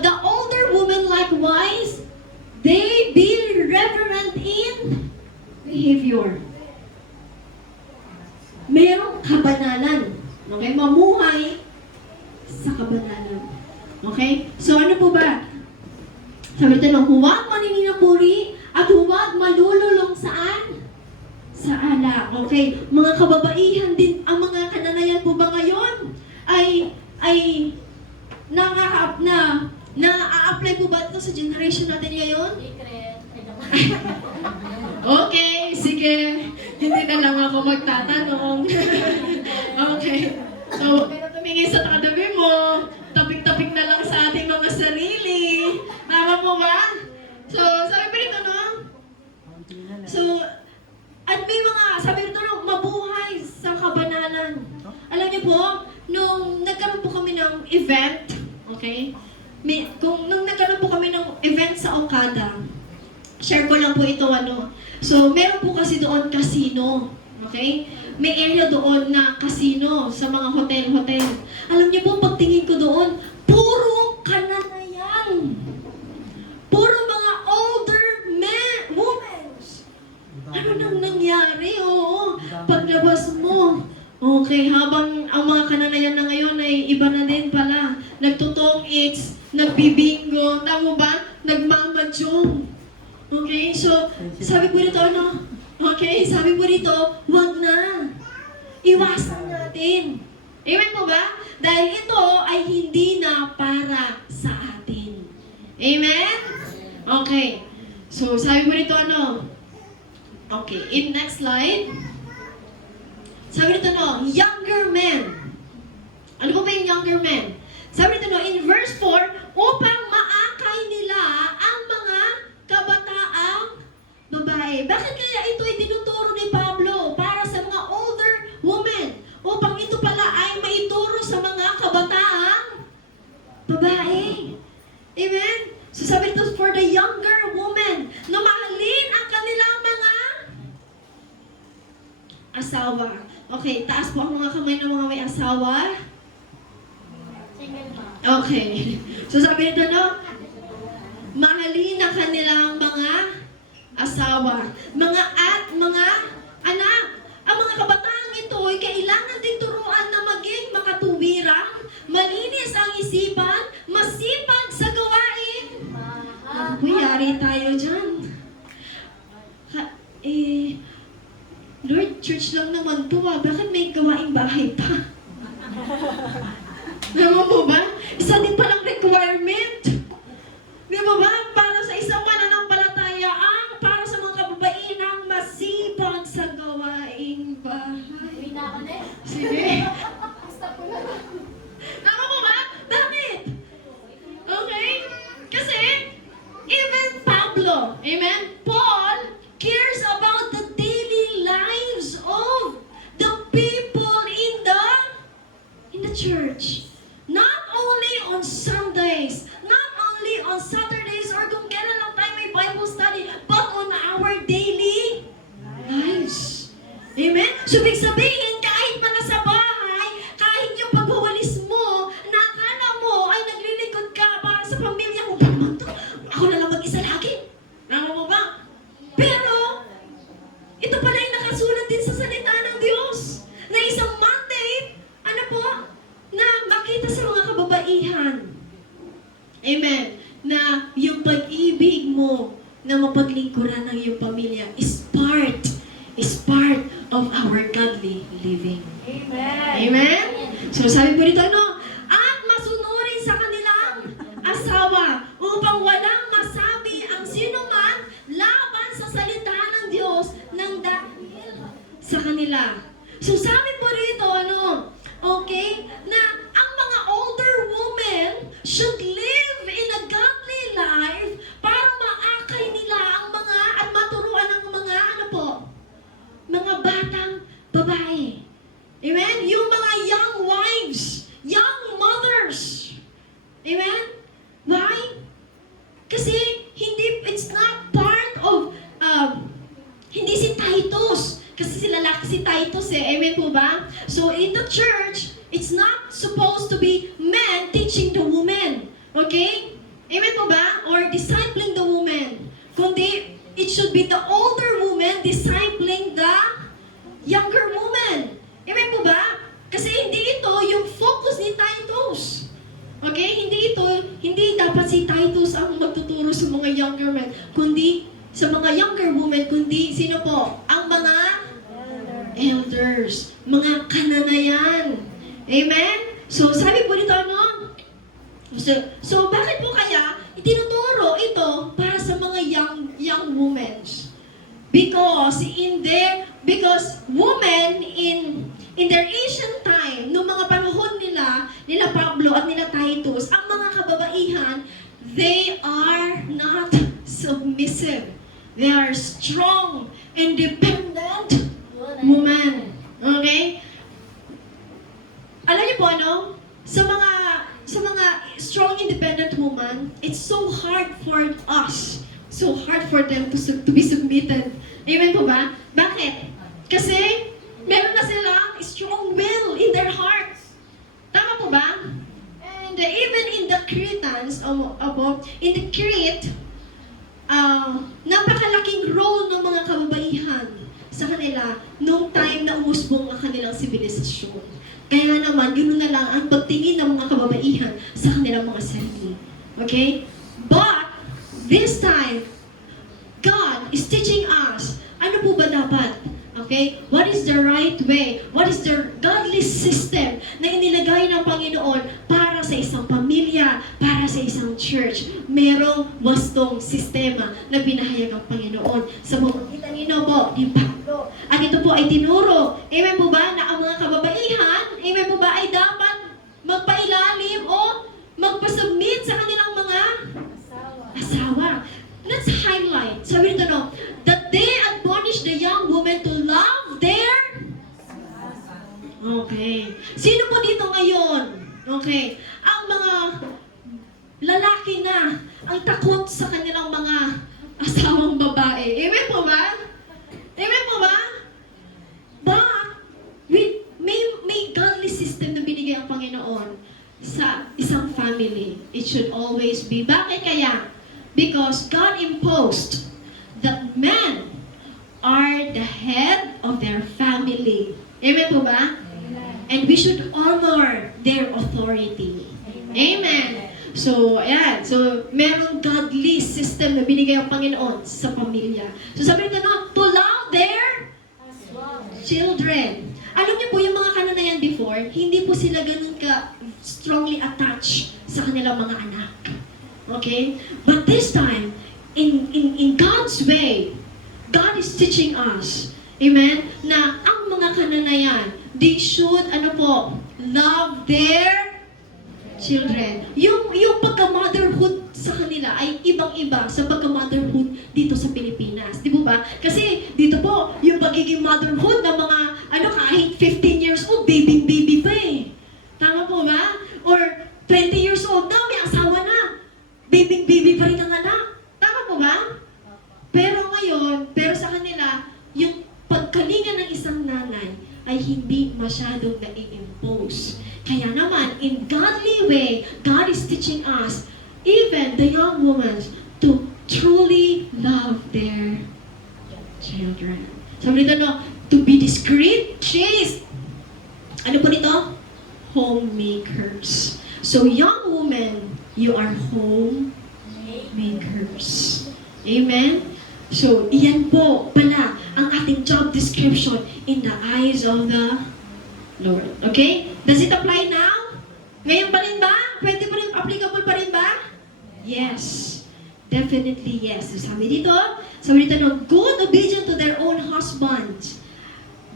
the older women likewise, they be reverent in behavior. Merong kabanalan. Okay? Mamuhay sa kabanalan. Okay? So, ano po ba? Sabi dito, huwag maninipuri at huwag malululong saan? Sa alak. Okay? Mga kababaihan din, ang mga kananayan po ba ngayon ay na-apply po ba ito sa generation natin ngayon? Okay, sige. Hindi na lang ako magtatanong. Okay. So, tumingin sa katabi mo. Tapik-tapik na lang sa ating mga sarili. Tama po ba? So, sabi pa rito, no? So, at may mga, sabi rito, no, mabuhay sa kabanalan. Alam niyo po, nung nagkaroon po kami ng event, okay? Nung nagkaroon po kami ng event sa Okada, share ko lang po ito, So, meron po kasi doon casino. Okay? May area doon na casino sa mga hotel-hotel. Alam niyo po, pagtingin ko doon, puro kananayan. Puro mga older women. Ano nang nangyari? Oo. Paglabas mo, okay, habang ang mga kananayan na ngayon ay iba na din pala. Nagtutong it's, nagbibingo, tamo ba? Nagmamadyong. Okay, so, sabi po dito, Okay, sabi po dito, wag na. Iwasan natin. Amen po ba? Dahil ito ay hindi na para sa atin. Amen? Okay. So, sabi po dito, Okay, in next slide. Sabi dito, younger men. Ano po ba yung younger men? Sabi dito, in verse 4, upang maakay nila ang mga kabataang babae. Bakit kaya ito ay tinuturo ni Pablo para sa mga older women? Upang ito pala ay maituro sa mga kabataang babae. Amen? So sabi ito, for the younger woman, na mahalin ang kanilang mga asawa. Okay, taas po ang mga kamay ng mga may asawa. Okay. So sabi nito, mahalin ang kanilang mga asawa, mga anak. Ang mga kabataang ito ay kailangan din turuan na maging makatuwirang, malinis ang isipan, masipag sa gawain. Yari tayo dyan. Lord, church lang naman to bakit may gawaing bahay pa? Alam mo ba? Isa din palang requirement. Di ba ba? Para sa isang mananampalataya, para sa mga kababainang masipag sa gawaing bahay. Sige. Tama mo ba? Bakit? Okay? Kasi, even Pablo, amen? Paul cares about the daily lives of the people in the church. Not only on Sundays, not only on Saturdays, or kung kailan lang tayo may Bible study, but on our daily lives. Amen? So, ibig sabihin, kahit pa nasa bahay, kahit yung pagwawalis mo, na akala mo ay naglilingkod ka para sa pamilya mo, naman to, ako na lang mag-isa lagi. Tama mo ba? Pero, ito pala ay nakasulat din sa salita ng Diyos, na isang Monday, na makita sa mga kababaihan. Amen. Na yung pag-ibig mo na mapaglingkuran ng iyong pamilya is part of our godly living. Amen. Amen? So sabi po dito, at masunurin sa kanilang asawa upang walang masabi ang sinuman laban sa salita ng Diyos ng dahil sa kanila. So sabi po rito, okay, na ang mga older women should live in a godly life So in the church, it's not supposed to be men teaching the women. Okay? Amen po ba? Or discipling the woman. Kundi, it should be the older woman discipling the younger woman. Amen po ba? Kasi hindi ito yung focus ni Titus. Okay? Hindi dapat si Titus ang magtuturo sa mga younger men, kundi sa mga younger women, kundi sino po? Ang mga elders, mga kananayan. Amen? So, sabi po dito, ano? So bakit po kaya itinuturo ito para sa mga young women? Because women in their ancient time, noong mga panahon nila Pablo at nila Titus, ang mga kababaihan, they are not submissive. They are strong, independent women. Okay? Alam niyo po ano? Sa mga strong, independent woman, it's so hard for us, so hard for them to be submitted. Amen po ba? Bakit? Kasi meron na silang strong will in their hearts. Tama po ba? And even in the Cretans, in the Crete, napakalaking role ng mga kababaihan sa kanila nung time na umusbong ang kanilang sibilisasyon. Kaya naman, ganoon na lang ang pagtingin ng mga kababaihan sa kanilang mga sarili. Okay? But, this time, God is teaching us, ano po ba dapat? Okay? What is the right way? What is the godly system na inilagay ng Panginoon para sa isang pamilya, para sa isang church? Merong wastong sistema na binahayag ng Panginoon sa pamamagitan nino po ni Pablo. At ito po ay tinuro. Amen po ba na ang mga kababaihan, amen po ba, ay dapat magpailalim o magpasubmit sa kanilang mga asawa. Let's highlight. Sabi nito, no, that they admonish the young women to love their... Okay. Sino po dito ngayon? Okay. Ang mga lalaki na ang takot sa kanilang mga asawang babae. Amen po ba? Amen po ba? But, may godly system na binigay ang Panginoon sa isang family. It should always be. Bakit kaya? Because God imposed that men are the head of their family. Amen po ba? And we should honor their authority. Amen. So, ayan. So, merong godly system na binigay ang Panginoon sa pamilya. So, sabi nito, no, to love their children. Alam niyo po, yung mga kananayan before, hindi po sila ganun ka strongly attached sa kanilang mga anak. Okay? But this time, in God's way, God is teaching us, amen, na ang mga kananayan, they should, love their children. Yung pagka-motherhood sa kanila ay ibang-iba sa pagka-motherhood dito sa Pilipinas. Di po ba? Kasi dito po, yung pagiging motherhood ng mga, kahit 15 years old, baby pa eh. Tama po ba? Or 20 years old na, may asawa na. Baby pa rin ang anak. Tama po ba? Pero sa kanila, yung pagkalinga ng isang nanay ay hindi masyadong na-impose. Kaya naman, in godly way, God is teaching us, even the young women, to truly love their children. Sabi nito, no, to be discreet, chaste. Ano po nito? Homemakers. So, young women, you are homemakers. Amen? So, iyan po pala ang ating job description in the eyes of the Lord. Okay? Does it apply now? Ngayon pa rin ba? Pwede pa rin, applicable pa rin ba? Yes. Definitely yes. So, sabi dito, no, good obedient to their own husbands,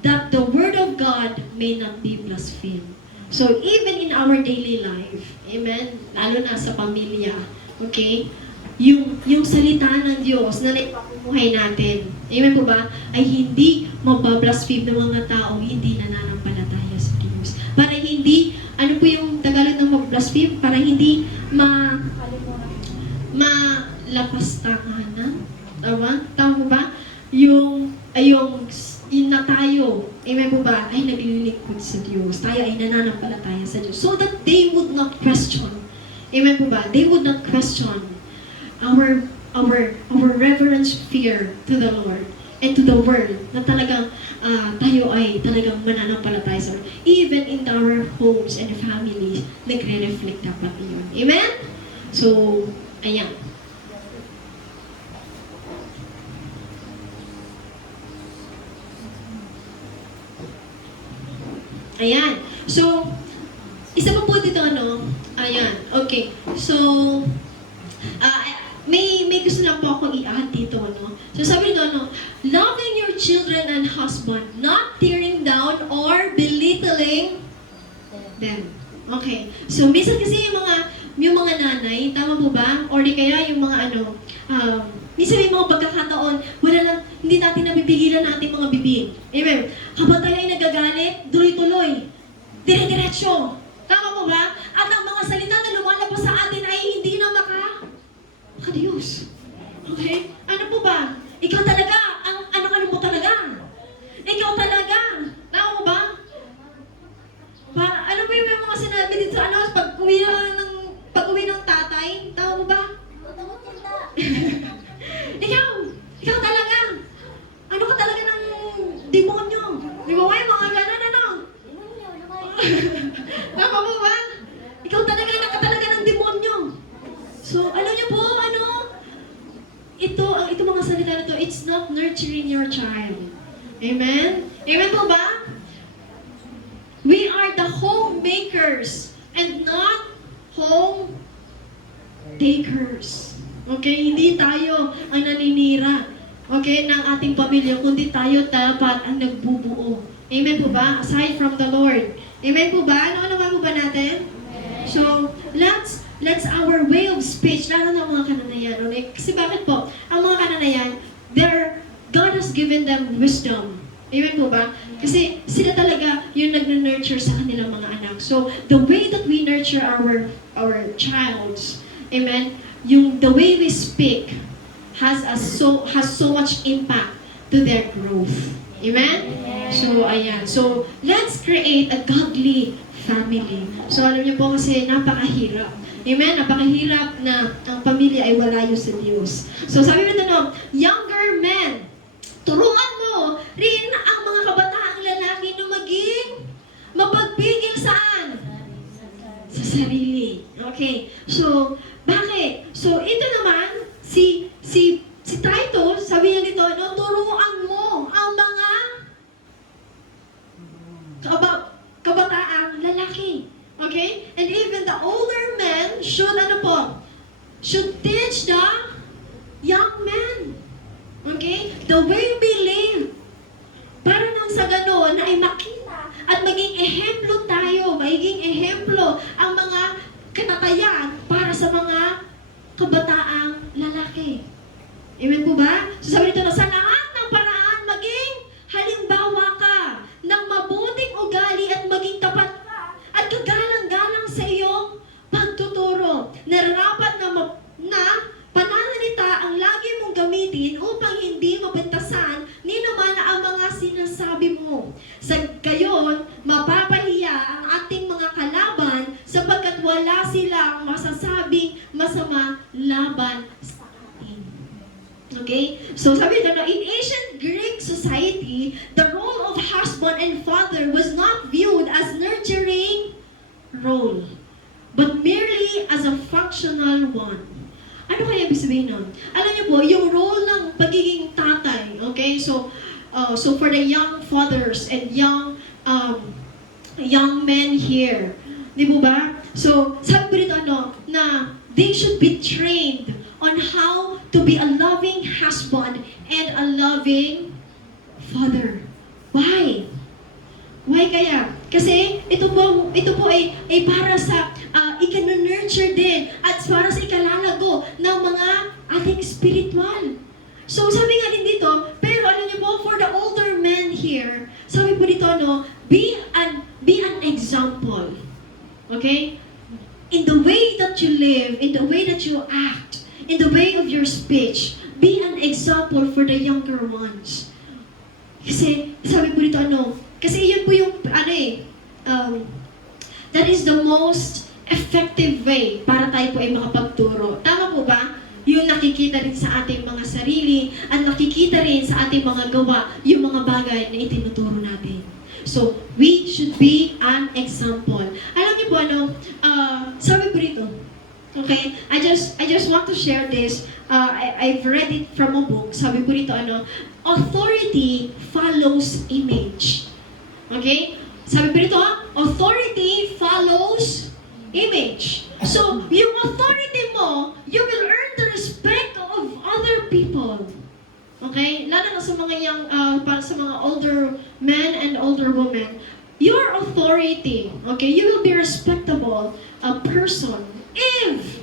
that the word of God may not be blasphemed. So, even in our daily life, amen, lalo na sa pamilya, okay, yung salita ng Diyos na naipapumuhay natin, amen po ba, ay hindi mabablaspheme ng mga tao, hindi nananampalataya sa Diyos. Para hindi, ano po yung Tagalog ng mablaspheme? Para hindi malapastanganan. Tama? Tama po ba? Yung na tayo, amen po ba, ay naglilingkod sa Diyos. Tayo ay nananampalataya sa Diyos. So that they would not question. Amen po ba? They would not question our reverence fear to the Lord and to the world na talagang tayo ay talagang mananampalataya sa Lord. Even in our homes and families, nagre-reflect dapat yun. Amen? So, ayan. Ayan. So, isa pa po dito, ano? Ayan. Okay. So, may gusto lang po akong i-add dito, ano? So, sabi dito, ano? Loving your children and husband, not tearing down or belittling them. Okay. So, minsan kasi yung mga nanay, tama po ba? Or di kaya yung mga ano, minsan may mga pagkakataon, hindi natin nabipigilan natin mga bibig. Amen. Habang tayo ay nagagalit, tuloy-tuloy. Dire-diretso. Tama po ba? At ang mga salita na lumalabas sa atin ay hindi na maka-Diyos. Okay? Ano po ba? Ikaw talaga, ano mo talaga? Ikaw talaga. Tama po ba? Ano ba yung mga sinabi dito? Ano, pag-uwi ng tatay? Tama po ba? Ikaw talaga. Ano ka talaga ng demonyo? Di ba yung mga gano'n, ano? Tama po ba? Ikaw talaga ng demonyo. So, alam niyo po, ito mga salita na to, it's not nurturing your child. Amen? Amen po ba? We are the homemakers and not home takers. Okay? Hindi tayo ang naninira, okay, ng ating pamilya, kundi tayo dapat ang nagbubuo. Amen po ba? Aside from the Lord. Amen po ba? Ano po ba natin? So, let's our way of speech, lalo na mga kananayan. Okay? Kasi bakit po? Ang mga kananayan, God has given them wisdom. Amen po ba? Kasi sila talaga yung nag-nurture sa kanilang mga anak. So, the way that we nurture our childs, amen, the way we speak has so much impact to their growth. Amen? So, ayan. So, let's create a godly family. So, alam niyo po kasi napakahirap. Amen? Napakahirap na ang pamilya ay walayo sa Diyos. So, sabi mo ito, younger men, turuan mo rin ang mga kabataang lalaki na maging mapagpigil saan? Sa sarili. Okay. So, bakit? So, ito naman, si Titus, sabi niya dito, turuan mo ang mga kabataang lalaki. Okay? And even the older men should teach the young men. Okay? The way we live. Para nang sa gano'n na ay makita at maging ehemplo tayo, magiging ehemplo ang mga katatayan para sa mga kabataang lalaki. Amen po ba? So sabi nito na sa lahat ng paraan, maging halimbawa ka ng mabuting ugali at maging tapat ka at kagalang-galang sa iyong pagtuturo. Nararapat na pananalita ang lagi mong gamitin upang hindi mabentasan ni naman ang mga sinasabi mo. Sa gayon, mapapahiya ang ating mga kalaban sapagkat wala silang masasabing masama laban sa atin. Okay? So sabi dito, in ancient Greek society, the role of husband and father was not viewed as nurturing role, but merely as a functional one. Ano kaya ibig sabihin nun? Alam niyo po, yung role ng pagiging tatay, okay? So for the young fathers and young men here, di po ba? So, sabi ko dito, na they should be trained on how to be a loving husband and a loving father. Why? Why kaya? Kasi ito po ay para sa ika-nurture din at para sa ikalalago ng mga ating spiritual. So sabi nga din dito, pero alam niyo po, for the older men here, sabi po dito, be an example. Okay? In the way that you live, in the way that you act, in the way of your speech, be an example for the younger ones. Kasi sabi po dito, Kasi yun po yung, that is the most effective way para tayo po ay makapagturo. Tama po ba? Yung nakikita rin sa ating mga sarili at nakikita rin sa ating mga gawa yung mga bagay na itinuturo natin. So, we should be an example. Alam niyo po sabi po rito, okay, I just want to share this. I've read it from a book. Sabi po rito, authority follows image. Okay? Sabi po rito, authority follows image. So, yung authority mo, you will earn the respect of other people. Okay? Lalo na sa mga sa mga older men and older women, your authority, okay, you will be respectable person if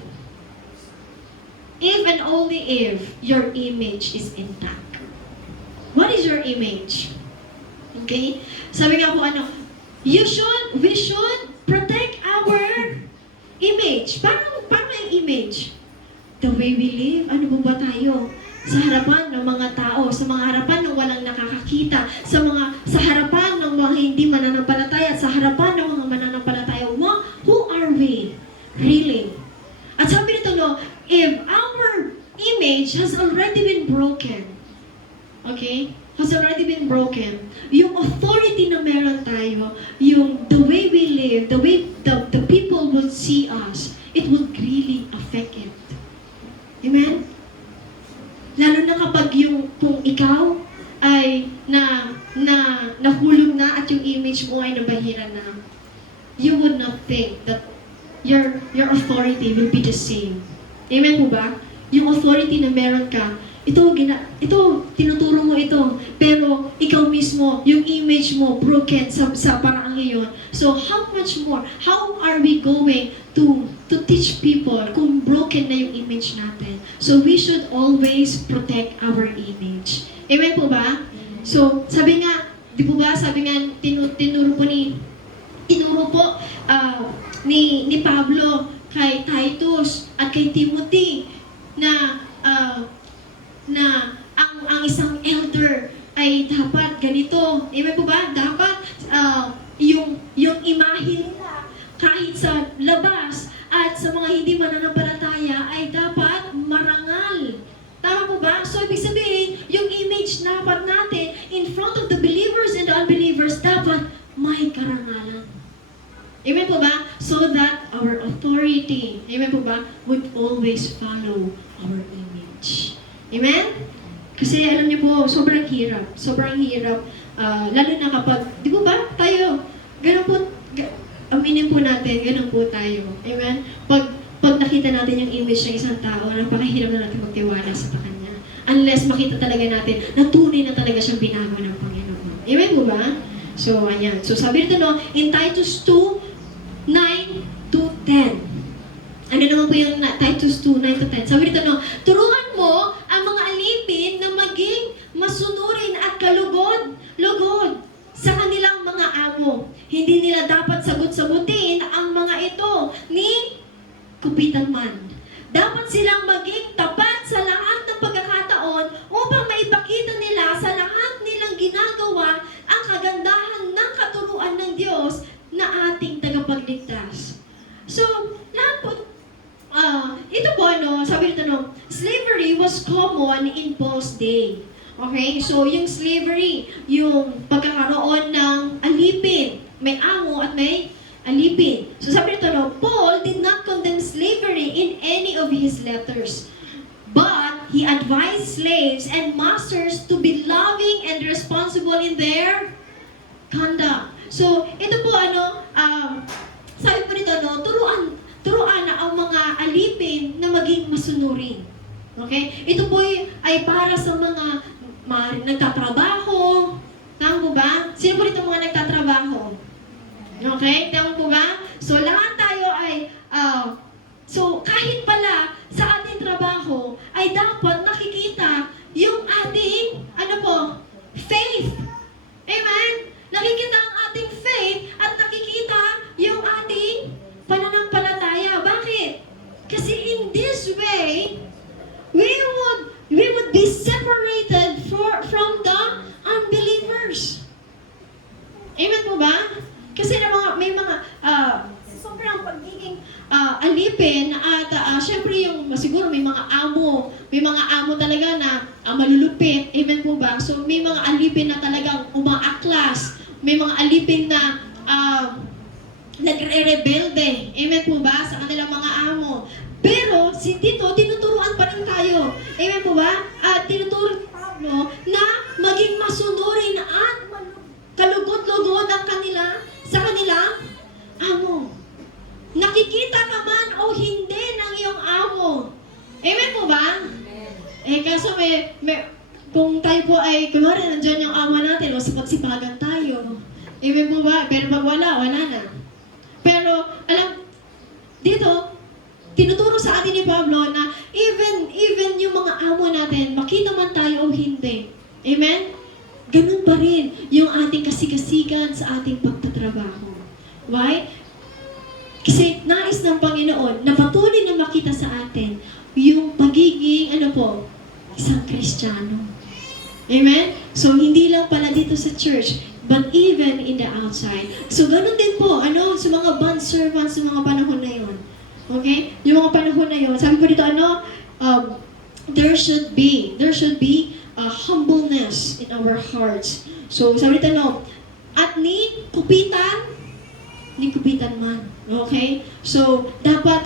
and only if your image is intact. What is your image? Okay? Sabi nga po we should protect our image. Paano yung image? The way we live, ano po ba tayo? Sa harapan ng mga tao, sa mga harapan ng walang nakakakita, sa harapan ng mga hindi mananampalataya, sa harapan ng mga mananampalataya, who are we? Really? At sabi nito, if our image has already been broken, okay? Has already been broken, yung authority na meron tayo, yung the way we live, the way the people will see us, it will really affect it. Amen? Lalo na kapag kung ikaw ay nahulog na at yung image mo ay nabahira na, you would not think that your authority will be the same. Amen po ba? Yung authority na meron ka, ito, tinuturo mo ito, pero ikaw mismo, yung image mo, broken sa paraang iyon. So, how much more? How are we going to teach people kung broken na yung image natin? So, we should always protect our image. Amen po ba? So, sabi nga, di po ba, sabi nga, tinuro po ni Pablo kay Titus at kay Timothy na ang isang elder ay dapat ganito. Amen po ba? Dapat yung imahe nila kahit sa labas at sa mga hindi mananampalataya ay dapat marangal. Tama po ba? So, ibig sabihin, yung image dapat natin in front of the believers and the unbelievers dapat may karangalan. Amen po ba? So that our authority, amen po ba, would always follow our image. Amen? Kasi alam niyo po, sobrang hirap. Sobrang hirap. Lalo na kapag, di po ba, tayo, ganun po, aminin po natin, ganun po tayo. Amen? Pag nakita natin yung image ng isang tao, napakahirap na natin magtiwala sa kanya. Unless makita talaga natin na tunay na talaga siyang binago ng Panginoon. Amen po ba? So, ayan. So, sabi nito, in Titus 2:9-10. Ano naman po yung Titus 2:9-10? Sabi nito, turuan mo ang mga alipin na maging masunurin at kalugod sa kanilang mga amo. Hindi nila dapat sagot-sagutin ang mga ito ni kupitan man. Dapat silang maging tapat sa lahat ng pagkakataon upang maipakita nila sa lahat nilang ginagawa ang kagandahan ng katuruan ng Diyos na ating tagapagligtas. So, lahat po, ito po, sabi nito, slavery was common in Paul's day. Okay? So, yung slavery, yung pagkakaroon ng alipin. May amo at may alipin. So, sabi nito, Paul did not condemn slavery in any of his letters. But, he advised slaves and masters to be loving and responsible in their conduct. So, ito po, sabi po nito, turuan na ang mga alipin na maging masunurin. Okay? Ito po ay para sa mga nagtatrabaho. Tama po ba? Sino po rito mga nagtatrabaho? Okay? Tama po ba? So, lahat tayo ay, so, kahit pala sa ating trabaho, ay dapat nakikita yung ating, faith. Amen? Nakikita ang ating faith at nakikita yung ating pananampalataya. Bakit? Kasi in this way, we would be separated from the unbelievers. po ba? So may mga alipin na talagang umaaklas, may mga alipin na nagre-rebelde. Amen po ba? Sa kanilang mga amo. Pero, dito, tinuturuan pa rin tayo. Amen po ba? At tinuturo ni Pablo na maging masunurin at kalugod-lugod ang sa kanilang amo. Nakikita ka man o hindi ng iyong amo. Amen po ba? Kaso kung tayo po ay, kunwari, nandiyan yung amo natin, masipagsipagan tayo. Amen po ba? Pero pag wala na. Pero, dito, tinuturo sa atin ni Pablo na even yung mga amo natin, makita man tayo o hindi. Amen? Ganun pa rin yung ating kasigasigan sa ating pagtatrabaho. Why? Kasi nais ng Panginoon na patuloy na makita sa atin yung pagiging, isang Kristiyano. Amen? So, hindi lang pala dito sa church, but even in the outside. So, ganun din po, sa mga bond servants sa mga panahon na yun. Okay? Yung mga panahon na yun, sabi po dito, there should be humbleness in our hearts. So, sabi dito, at ni kupitan man. Okay? So, dapat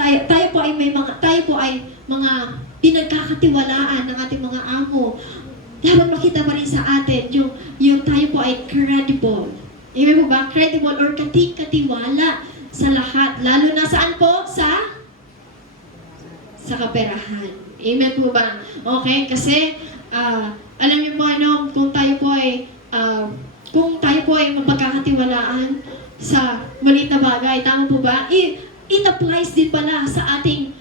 tayo po ay mga pinagkakatiwalaan ng ating mga amo. Dapat makita pa rin sa atin yung tayo po ay credible. Amen po ba? Credible or katiwala sa lahat. Lalo na saan po? Sa kaperahan. Amen po ba? Okay? Kasi, alam niyo po kung tayo po ay mapagkakatiwalaan sa maliit na bagay, tama po ba? It applies din pala sa ating,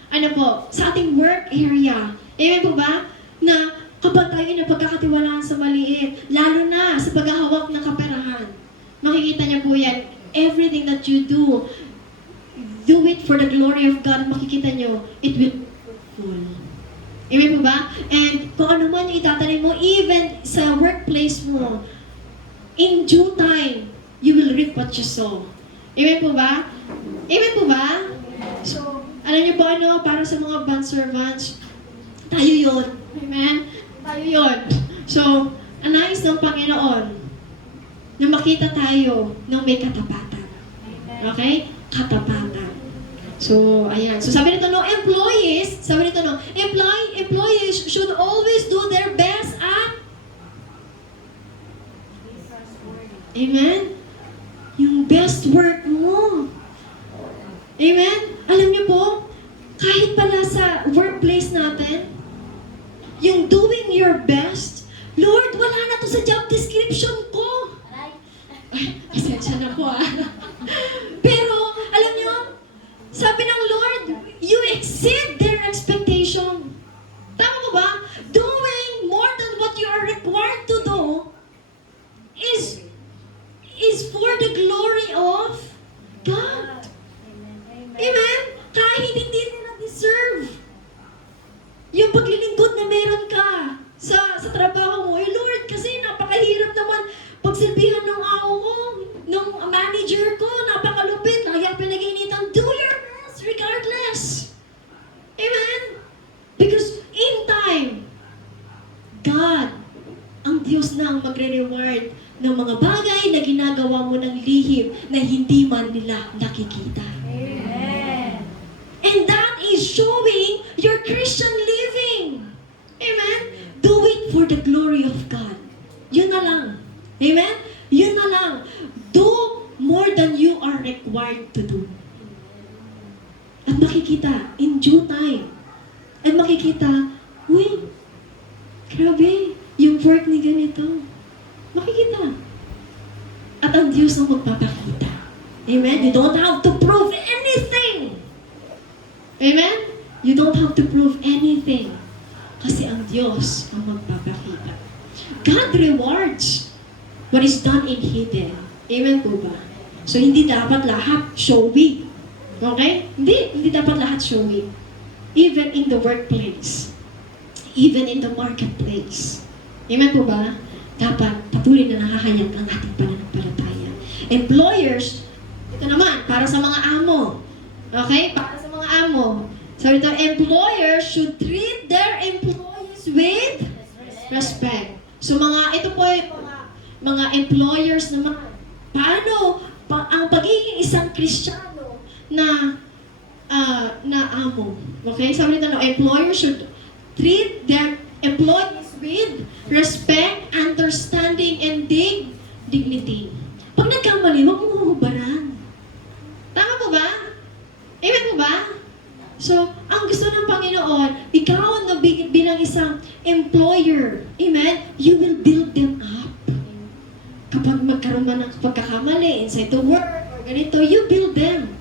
sa ating work area. Amen po ba? Na kapag tayo ay napagkakatiwalaan sa maliit, lalo na sa paghahawak ng kaperahan, makikita niyo po yan, everything that you do it for the glory of God, makikita niyo, it will be fruitful. Amen po ba? And kung ano man yung itatanim mo, even sa workplace mo, in due time, you will reap what you sow. Amen po ba? Amen po ba? So, alam niyo po para sa mga bond servants, tayo yun. Amen? Tayo yun. So, nais ng Panginoon na makita tayo ng may katapatan. Okay? Katapatan. So, ayan. So, sabi nito, employees should always do their best at Amen? Yung best work mo. Amen? Alam niyo po, kahit pala sa workplace natin, yung doing your best, Lord, wala na to sa job description ko. Ay, pasensya na po Pero, alam niyo, sabi ng Lord, you exceed their expectation. Tama mo ba? Doing more than what you are required to do is for the glory of God. Amen? Kahit hindi nila deserve yung paglilingkod na meron ka sa trabaho mo. Lord, kasi napakahirap naman pagsilbihan ng ako ko, ng manager ko, napakalupit, lagi ang pinag-iinitan. Do your best regardless. Amen? Because in time, God, ang Diyos na ang magre-reward ng mga bagay na ginagawa mo ng lihim na hindi man nila nakikita. Amen. And that is showing your Christian living. Amen? Do it for the glory of God. Yun na lang. Amen? Yun na lang. Do more than you are required to do. At makikita, in due time, at makikita, uy, grabe, yung work ni ganito. Makikita. At ang Diyos ang magpapakita. Amen? You don't have to prove anything. Amen? You don't have to prove anything. Kasi ang Diyos ang magpapakita. God rewards what is done in hidden. Amen po ba? So, hindi dapat lahat showy. Okay? Hindi dapat lahat showy. Even in the workplace. Even in the marketplace. Amen po ba? Dapat patuloy na nakahayag ang ating pananampalataya. Employers, ito naman, para sa mga amo. Okay? Para sa mga amo. Sabi ito, employers should treat their employees with respect. So ito po ay mga employers naman. Paano ang pagiging isang Kristiyano na amo? Okay? Sabi nito, employers should treat their employees with respect, understanding, and dignity. Pag nagkamali, huwag mong huhubaran. Tama po ba? Amen po ba? So, ang gusto ng Panginoon, ikaw na bilang isang employer, amen, you will build them up. Kapag magkaroon man ng pagkakamali inside the work or ganito, you build them.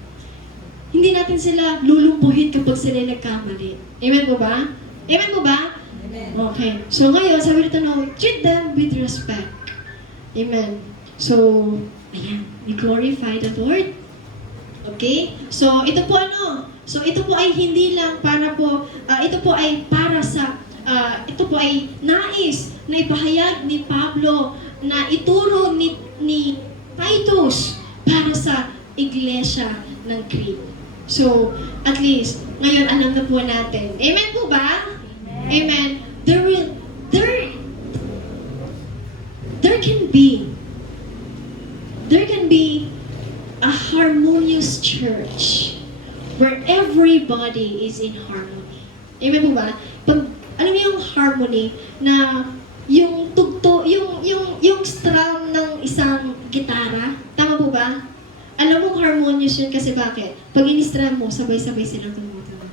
Hindi natin sila lulumpuhin kapag sila nagkamali. Amen po ba? Amen po ba? Amen. Okay. So ngayon, sabi dito na, treat them with respect. Amen. So, ayan, we glorify the Lord. Okay? So, ito po So, ito po ay hindi lang para po, ito po ay para sa, ito po ay nais na ipahayag ni Pablo na ituro ni Titus para sa iglesia ng Crete. So, at least, ngayon alam na po natin. Amen po ba? Amen. There can be a harmonious church where everybody is in harmony. Amen po ba? Alam niyo yung harmony na yung tugto, yung strum ng isang gitara, tama po ba? Alam mo harmonious yun kasi bakit? Pag in-strum mo, sabay-sabay silang tumutunog.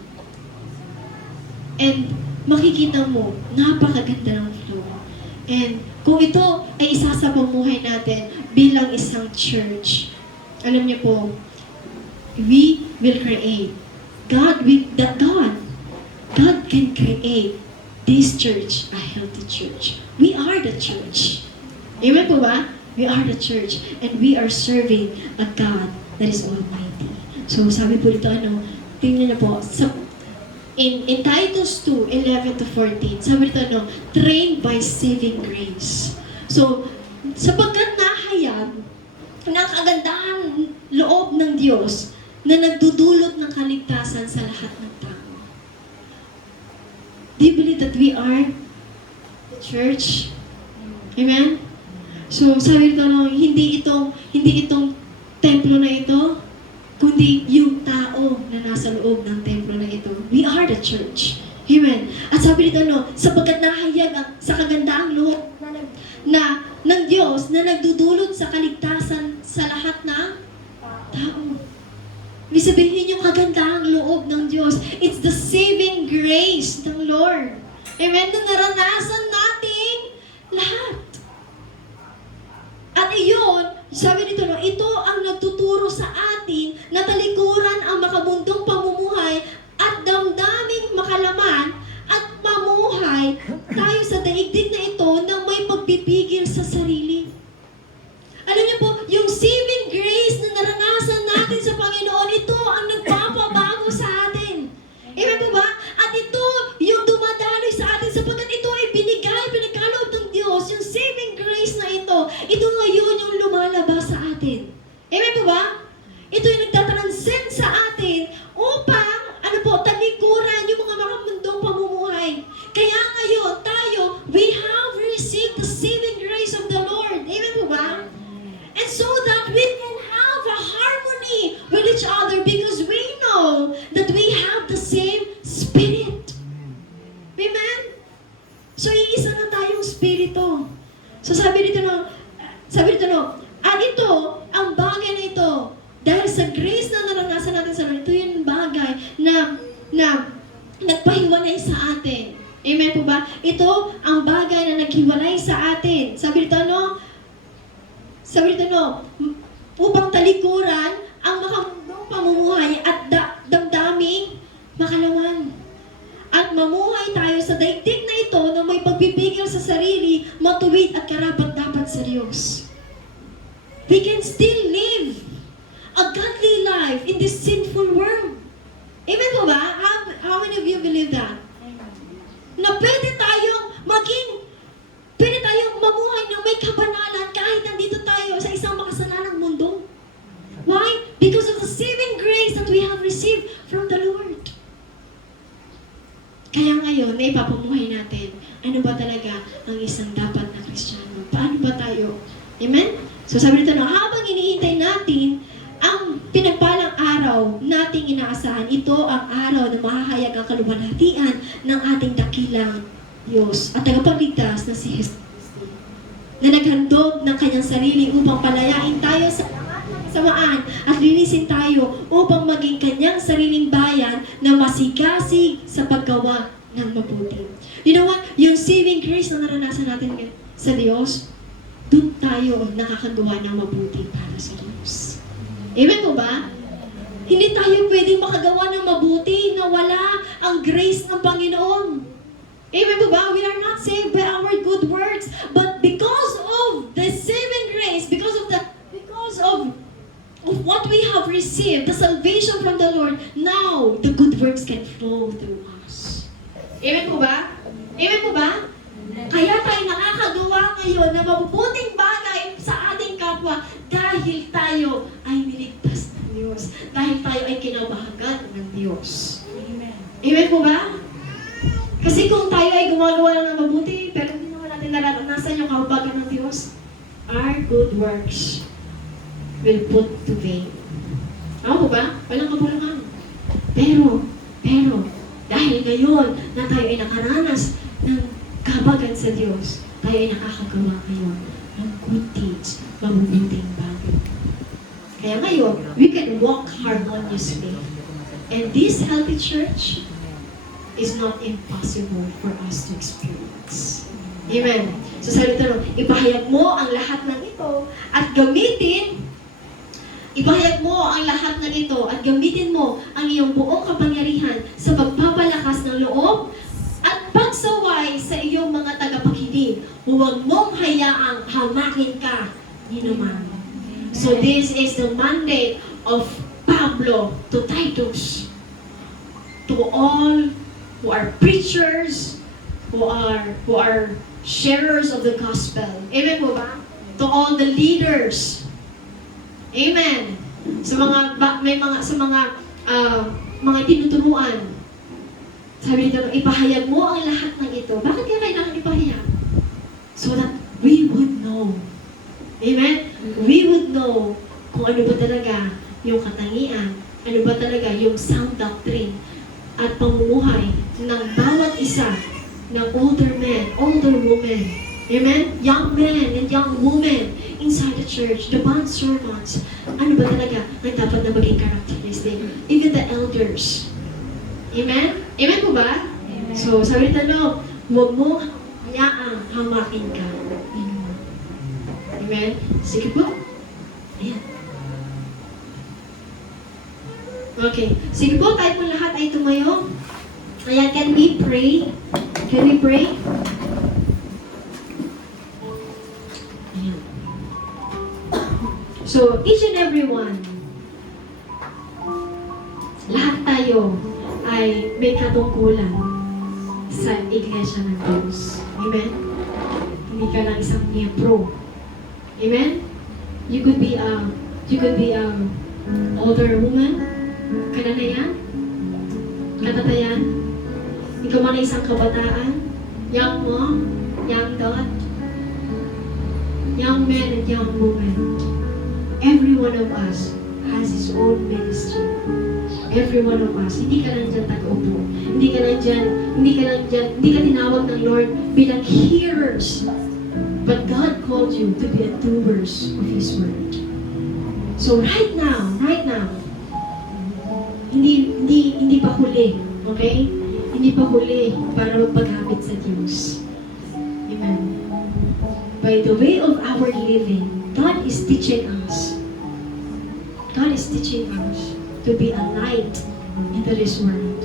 And makikita mo, napakaganda ng flow. And kung ito ay isa sa pamuhay natin bilang isang church, alam niyo po, we will create. God can create this church a healthy church. We are the church. Amen po ba? We are the church and we are serving a God that is almighty. So sabi po dito, tingnan na po, in Titus 2:11 to 14, sabi dito, trained by saving grace. So, sapagkat nahayag ng kagandahan loob ng Diyos na nagdudulot ng kaligtasan sa lahat ng tao. Do you believe that we are the church? Amen? So, sabi dito, hindi itong templo na ito, kundi yung tao na nasa loob ng templo na ito. We are the church. Amen. At sabi dito, sapagkat nahayag sa kagandaang loob ng Diyos na nagdudulot sa kaligtasan sa lahat ng tao. Ibig sabihin yung kagandaang loob ng Diyos. It's the saving grace ng Lord. Amen. Na naranasan nating lahat. At iyon, sabi nito, ito ang nagtuturo sa atin na talikuran ang makabundong pamumuhay at damdaming makalaman at mamuhay tayo sa daigdig na ito na may pagpipigil sa sarili. Alam niyo po, yung saving grace na naranasan natin sa Panginoon, ito ang nagpapabago sa atin. Amen po ba? At ito yung dumadaloy sa atin sapagkat ito ay pinagkaloob ng Diyos, yung saving grace na ito ngayon yung lumalabas sa atin. Amen po ba? Ito yung nagtatranscend sa atin upang, talikuran yung mga makamundong pamumuhay. Kaya ngayon, we have received the saving grace of the Lord. Amen po ba? And so that we can have a harmony with each other because we know that we have the same Spirit. Amen? So, iisa na tayong Spirito. So, sabi dito, at ito, ang bagay na ito, dahil sa grace na naranasan natin sa Lord, ito yung bagay na nagpahiwalay sa atin. Amen po ba? Ito ang bagay na naghiwalay sa atin. Sabi dito, upang talikuran ang makamundong pamumuhay at damdaming makalaman. At mamuhay tayo sa daigdig na ito na may pagpipigil sa sarili, matuwid at karapat-dapat sa Diyos. We can still live a godly life in this sinful world. Amen po ba? How many of you believe that? Na pwede tayong mamuhay na may kabanalan kahit nandito tayo sa isang makasalanang mundo. Why? Because of the saving grace that we have received from the Lord. Kaya ngayon, na ipapamuhay natin, ano ba talaga ang isang dapat na So sabi nito na, habang iniintay natin ang pinagpalang araw nating inaasahan, ito ang araw na mahahayag ang kaluwalhatian ng ating dakilang Diyos at tagapagligtas na si Jesus na naghandog ng kanyang sarili upang palayain tayo sa lahat ng kasamaan at linisin tayo upang maging kanyang sariling bayan na masigasig sa paggawa ng mabuti. You know what? Yung saving grace na naranasan natin sa Diyos, doon tayo nakakagawa ng mabuti para sa Diyos. Amen po ba? Hindi tayo pwedeng makagawa ng mabuti na wala ang grace ng Panginoon. Amen po ba? We are not saved by our good works, but because of the saving grace, because of what we have received, the salvation from the Lord, now the good works can flow through us. Amen po ba? Amen po ba? Kaya tayo nakakagawa ngayon ng mabubuting bagay sa ating kapwa dahil tayo ay niligtas ng Diyos. Dahil tayo ay kinabahagan ng Diyos. Amen. Amen po ba? Kasi kung tayo ay gumagawa lang ng mabuti, pero hindi naman natin naranasan yung kahabagan ng Diyos, our good works will put to vain. Tama po ba? Walang kabuluhan. Pero, dahil ngayon na tayo ay nakaranas ng kahabagan sa Diyos, tayo ay nakakagawa ngayon ng good deeds, mabubuting bagay. Kaya ngayon, we can walk harmoniously. And this healthy church is not impossible for us to experience. Amen. So sabi ito, ipahayag mo ang lahat ng ito at gamitin mo ang iyong buong kapangyarihan sa pagpapalakas ng loob at pagsaway sa iyong mga tagapakinig. Huwag mong hayaang hamakin ka ni naman. So this is the mandate of Pablo to Titus, to all who are preachers, who are sharers of the gospel. Amen po ba? To all the leaders. Amen. Sa mga tinuturuan. Sabi dito, ipahayag mo ang lahat ng ito. Bakit kaya kailangan ipahayag? So that we would know. Amen? We would know kung ano ba talaga yung katangian, ano ba talaga yung sound doctrine at pamumuhay ng bawat isa ng older men, older women. Amen? Young men and young women inside the church, the bond servants. Ano ba talaga ang dapat na maging characteristic? Even the elders. Amen? Amen po ba? Amen. So, sabi nito, no, huwag mo hayaang hamakin ka. Amen? Sige po. Ayan. Okay. Sige po, tayo po lahat ay tumayo. Ayan, can we pray? Can we pray? Ayan. So, each and every one, lahat tayo ay may katungkulan sa Iglesia ng Diyos. Amen? Hindi ka lang isang miyembro. Amen? You could be a older woman, kananayan, katatayan, ikaw man ay isang kabataan, young mom, young dad, young man and young woman. Every one of us has his own ministry. Every one of us. Hindi ka lang dyan tag-upo. Hindi ka tinawag ng Lord bilang hearers. But God called you to be doers of His Word. So right now, hindi pa huli, okay? Hindi pa huli para magpaghamit sa Diyos. Amen. By the way of our living, God is teaching us. God is teaching us to be a light into this world.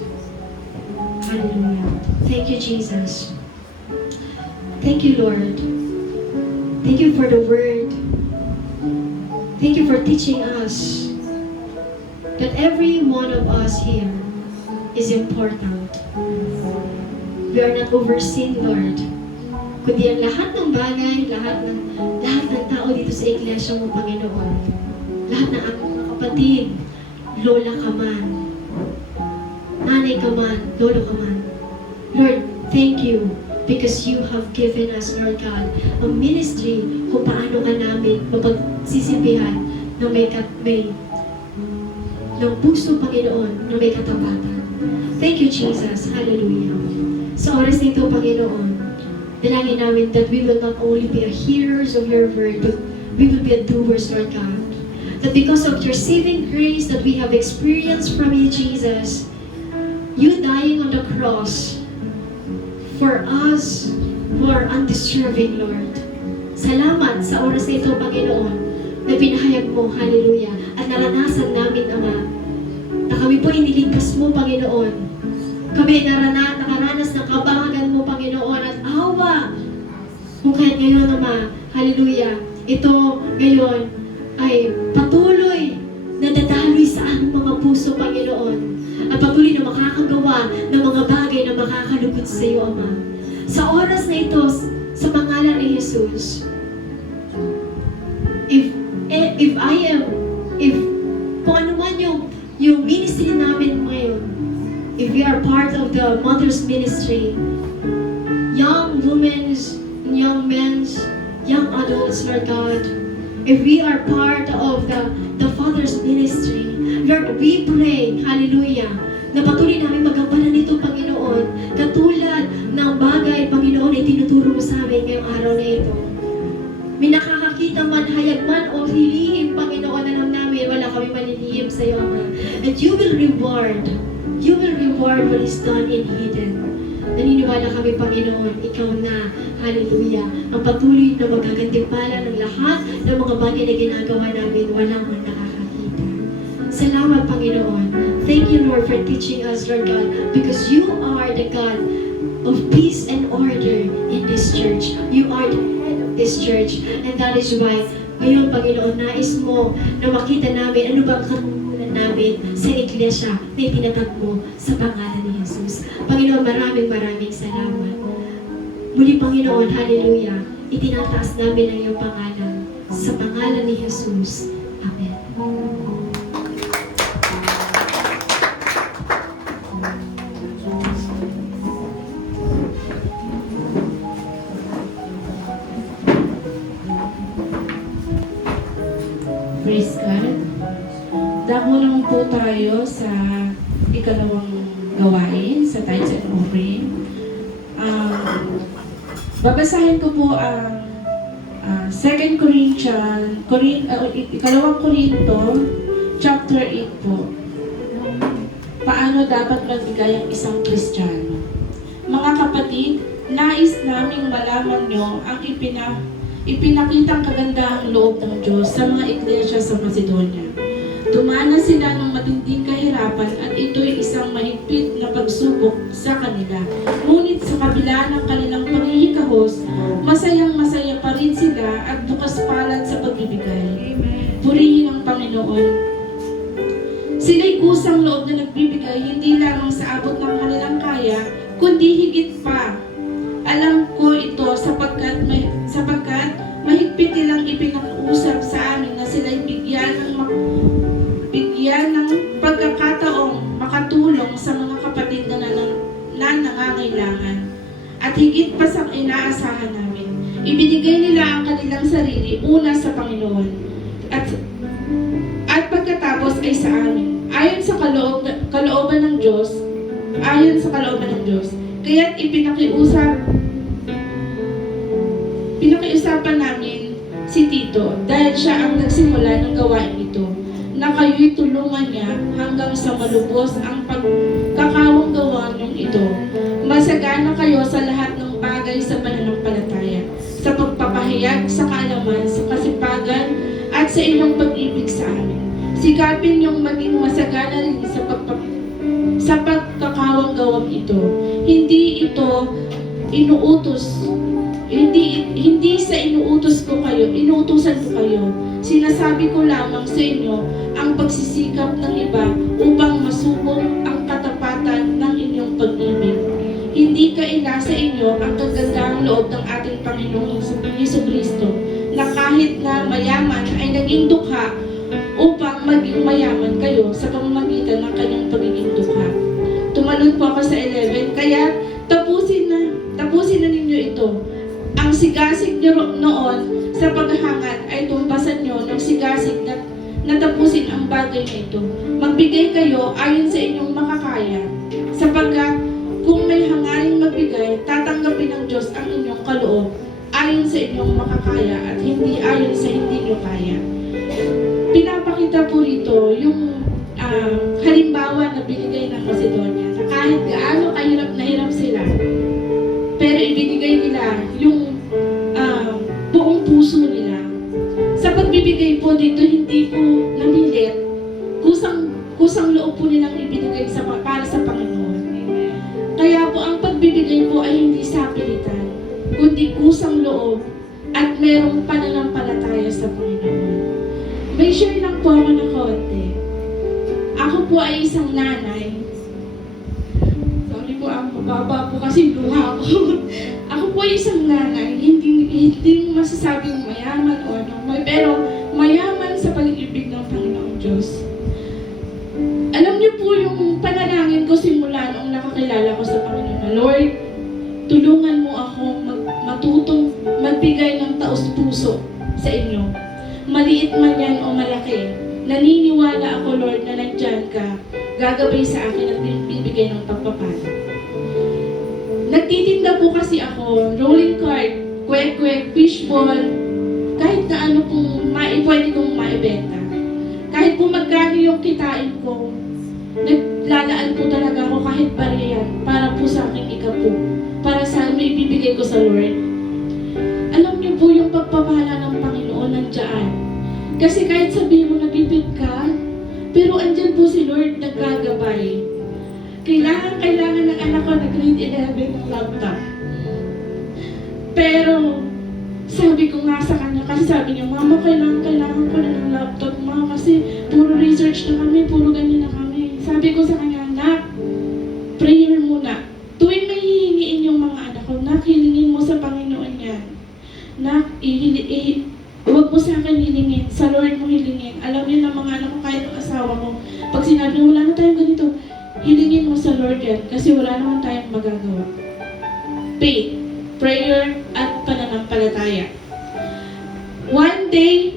Hallelujah. Thank you, Jesus. Thank you, Lord. Thank you for the word. Thank you for teaching us that every one of us here is important. We are not overseen, Lord. Kundi ang lahat ng bagay, lahat ng tao dito sa iglesia mo, Panginoon. Lahat ng aking mga kapatid, lola ka man, nanay ka man, lolo ka man. Lord, thank you Because you have given us, Lord God, a ministry kung paano ka namin mapagsisilbihan na may ng puso, Panginoon, na may katapatan. Thank you, Jesus. Hallelujah. Sa oras na ito, Panginoon, dalangin namin that we will not only be a hearers of your word, but we will be a doers, Lord God. That because of your saving grace that we have experienced from you, Jesus, you dying on the cross for us who are undeserving, Lord. Salamat sa oras na ito, Panginoon, na pinahayag mo, hallelujah, at naranasan namin, Ama, na kami po iniligtas mo, Panginoon. Kami nakaranas ng kabangagan mo, Panginoon, at awa. Kung kaya ngayon, Ama, hallelujah, ito ngayon ay patuloy na dadaloy sa aming mga puso, Panginoon. At patuloy na makakagawa ng mga bagay na makakalugod sa iyo, Ama. Sa oras na ito, sa pangalan ni Jesus, if kung ano man yung ministry namin ngayon, if we are part of the Mother's Ministry, young women's, young men's, young adults, Lord God, if we are part of the Father's Ministry, Lord, we pray, hallelujah, na patuloy namin magampanan nito, Panginoon, katulad ng bagay, Panginoon, ay tinuturo mo sa amin ngayong araw na ito. May nakakakita man, hayag man, o hilihim, Panginoon, alam namin, wala kami malilihim sa iyo, Ama. And you will reward what is done in hidden. Naniniwala kami, Panginoon, ikaw na, hallelujah, ang patuloy na magagantimpala ng lahat ng mga bagay na ginagawa namin, walang man nakakakita. Salamat, Panginoon. Thank you, Lord, for teaching us, Lord God, because you are the God of peace and order in this church. You are the head of this church, and that is why, ngayon, Panginoon, nais mo na makita namin ano ba ang katungkulan namin sa iglesia na itinatag mo sa pangalan ni Jesus. Panginoon, maraming salamat. Muli, Panginoon, hallelujah, itinataas namin ang iyong pangalan sa pangalan ni Jesus. Amen. Praise God. Dako naman po tayo sa ikalawang gawain, sa tithes and offering. Babasahin ko po ang 2 Corinthians, ikalawang Korinto, chapter 8 po. Paano dapat magbigay ang isang Kristiyano? Mga kapatid, nais naming malaman nyo ang ipinakitang kagandahang loob ng Diyos sa mga iglesia sa Macedonia. Dumanas sila ng matinding kahirapan at ito'y isang mahigpit na pagsubok sa kanila. Ngunit sa kabila ng kanilang panghihikahos, masayang-masaya pa rin sila at bukas palad sa pagbibigay. Purihin ang Panginoon. Sila'y kusang loob na nagbibigay hindi lamang sa abot ng kanilang kaya, kundi higit pa. Alam ko ito sapagkat mahigpit nilang ipinausap sa amin na sila'y bigyan ng pagkakataong makatulong sa mga kapatid na nangangailangan. At higit pa sa inaasahan namin, ibinigay nila ang kanilang sarili una sa Panginoon at pagkatapos ay sa amin. Ayon sa kalooban ng Diyos, kaya't pinakiusapan namin si Tito dahil siya ang nagsimula ng gawain ito, na kayo'y tulungan niya hanggang sa malubos ang pagkakawang gawa niyong ito. Masagana kayo sa lahat ng bagay sa pananampalataya, sa pagpapahayag, sa kaalaman, sa kasipagan, at sa inyong pag-ibig sa amin. Sikapin niyong maging masagana rin sa pagkakawang gawang ito. Hindi ito inuutos. Hindi sa inuutosan ko kayo. Sinasabi ko lamang sa inyo ang pagsisikap ng iba upang masubok ang katapatan ng inyong pag-ibig. Hindi kaila sa inyo ang kagandahang loob ng ating Panginoong Jesucristo, na kahit na mayaman ay naging dukha upang maging mayaman kayo sa pamamagitan ng kanyang pagiging dukha. Tumalun po ako sa 11, kaya tapusin na noon sa paghahangad ay tumpasan nyo ng sigasig na natapusin ang bagay na ito. Magbigay kayo ayon sa inyong makakaya, sapagkat kung may hangaring magbigay, tatanggapin ng Diyos ang inyong kaloob ayon sa inyong makakaya at hindi ayon sa hindi nyo kaya. Pinapakita po rito yung halimbawa na binigay ng Macedonia na kahit gaano kahirap na hirap sila, pero ibinigay nila yung buong puso nila. Sa pagbibigay po dito, hindi po namilit, kusang loob po nilang ibinigay para sa Panginoon. Kaya po ang pagbibigay po ay hindi sa pilitan, kundi kusang loob at merong pananampalataya sa Panginoon. May share lang po ako ng konti. Ako po ay isang nanay. Sorry po, mababa po kasi luha ko. Ako po ay isang nanay, hindi masasabing mayaman o ano, pero mayaman sa pag-ibig ng Panginoong Diyos. Alam niyo po yung panalangin ko simula noong nakakilala ko sa Panginoon na, Lord, tulungan mo ako matutong magbigay ng taos-puso sa inyo. Maliit man yan o malaki. Naniniwala ako, Lord, na nandyan ka, gagabay sa akin at bibigay ng pagpapala. Nagtitinda po kasi ako, rolling cart, kwek-kwek, fishball, kahit na ano pong pwede kong maibenta. Kahit po magkano yung kitain ko, naglalaan po talaga ako kahit bariyan para po sa aking ikapo, para sa may ibibigay ko sa Lord. Alam niyo po yung pagpapala ng Panginoon nandiyan. Kasi kahit sabihin mo nabibig ka, pero andyan po si Lord nagkagabay. Kailangan ng anak ko na grade 11 ng laptop. Pero sabi ko nga sa kanya, kasi sabi niya, Mama, kailangan ko na ng laptop, Ma, kasi puro research na kami, puro ganyan na kami. Sabi ko sa kanya, Nak, prayer muna. Tuwing may hihingiin yung mga anak ko, Nak, hilingin mo sa Panginoon yan. Nak, huwag mo sa akin hilingin, sa Lord mo hilingin. Alam niyo ng mga anak ko, kahit ang asawa ko, pag sinabi niya, wala na tayong ganito, hilingin mo sa Lord yan, kasi wala naman tayong magagawa. Faith, prayer, at pananampalataya. One day,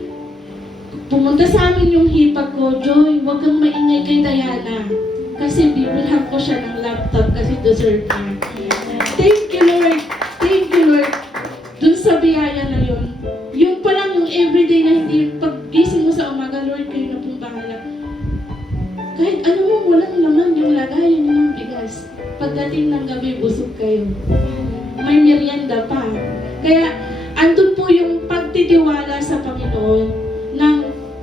pumunta sa amin yung hipag ko, Joy, huwag kang maingay kay Diana, kasi bibilhan ko siya ng laptop kasi deserve niya. Thank you, Lord. Thank you, Lord. Dun sa biyaya na yun, yung pa lang yung everyday na hindi, pag-gising mo sa umaga, Lord, kayo na pong bahala. Kahit ano mo, walang laman yung lagayan niyo ng bigas. Pagdating ng gabi, busog kayo. May merienda pa. Kaya, andun po yung pagtitiwala sa Panginoon ng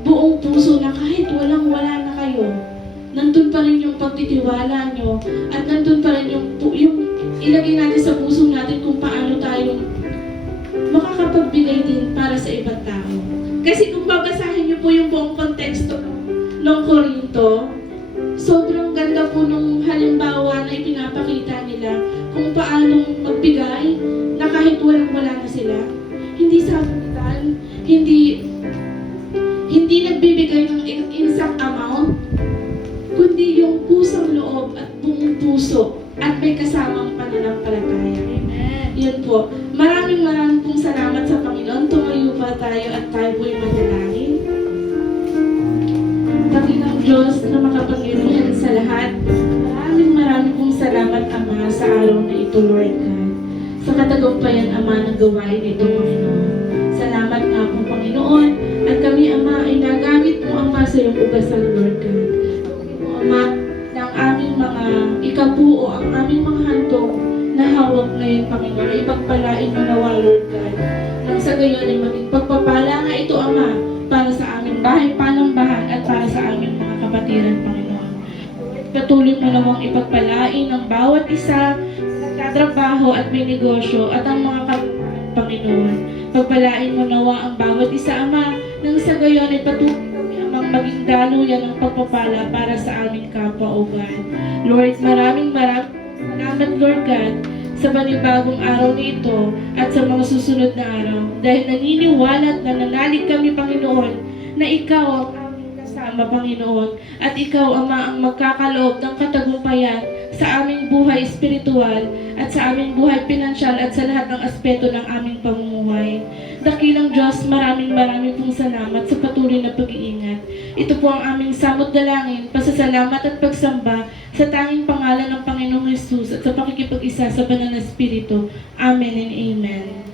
buong puso na kahit walang-wala na kayo, nandun pa rin yung pagtitiwala nyo at nandun pa rin yung ilagay natin sa puso natin kung paano tayo makakapagbigay din para sa ibang tao. Kasi kung babasahin niyo po yung buong konteksto ng Korinto, sobrang ganda po nung halimbawa na ipinapakita nila kung paano magbigay na kahit walang-wala na sila. Hindi sa pilitan, hindi nagbibigay ng exact amount, kundi yung pusang loob at buong puso at may kasamang pananampalataya. Yun po. Maraming pong salamat sa Panginoon. Tumayo pa tayo at tayo po'y manalangin. Panginoong Diyos na makapangyarihan sa lahat, maraming pong salamat, Ama, sa araw na ito, Lord God. Sa katagumpayan, Ama, ng gawain nito, Panginoon. Salamat nga po, Panginoon. At kami, Ama, ay nagamit mo, Ama, sa iyong ugasan, Lord God. Ama, ng aming mga ikabuo, ang aming mga handog na hawak ngayon, Panginoon, ay ipagpalain mo nawa, Lord God. Nang sa gayon ay maging pagpapala nga ito, Ama, para sa aming bahay, panambahan, at para sa aming mga kapatiran, Panginoon. Patuloy mo nawang ipagpalain ang bawat isa na nagtatrabaho at may negosyo at ang mga kapatiran, Panginoon. Pagpalain mo nawa ang bawat isa, Ama, nang sa gayon ay patuloy kami amang maging daluyan ng pagpapala para sa aming kapwa, O God. Lord, maraming salamat, Lord God, sa panibagong araw nito at sa mga susunod na araw. Dahil naniniwala at nananalig kami, Panginoon, na Ikaw ang aming kasama, Panginoon. At Ikaw, Ama, ang magkakaloob ng katagumpayan sa aming buhay espiritual at sa aming buhay pinansyal at sa lahat ng aspeto ng aming pamumuhay. Dakilang Diyos, maraming pong salamat sa patuloy na pag-iingat. Ito po ang aming samot dalangin, pasasalamat at pagsamba sa tanging pangalan ng Panginoong Hesus at sa pakikipag-isa sa Banal na Espiritu. Amen and Amen.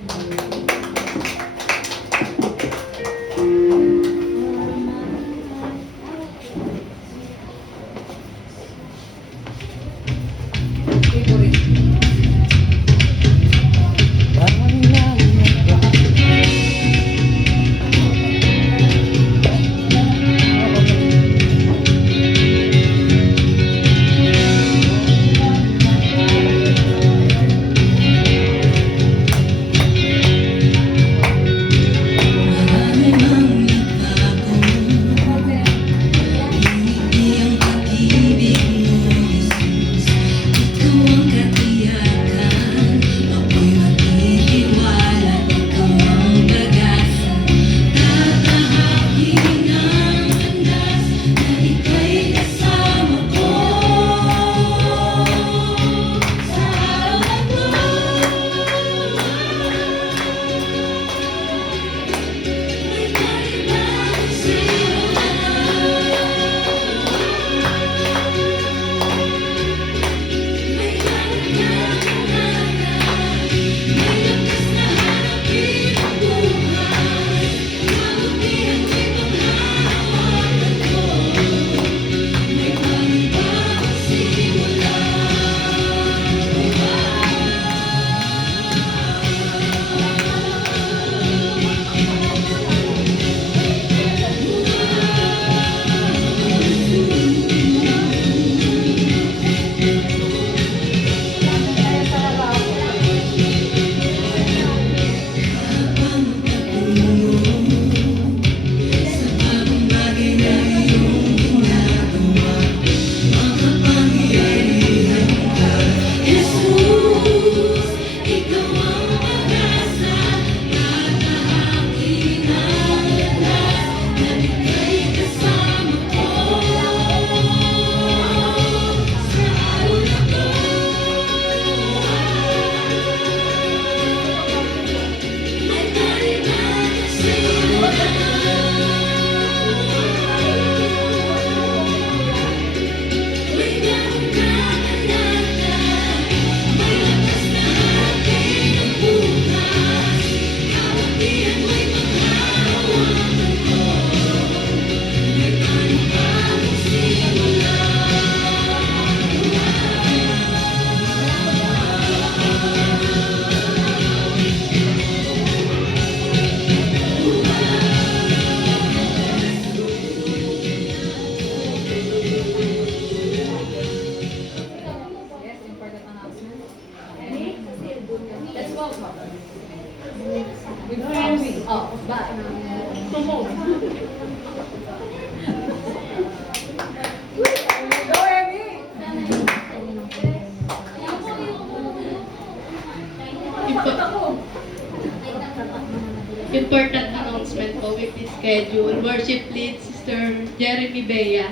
Important announcement po with this schedule. Worship lead, Sister Jeremy Bea.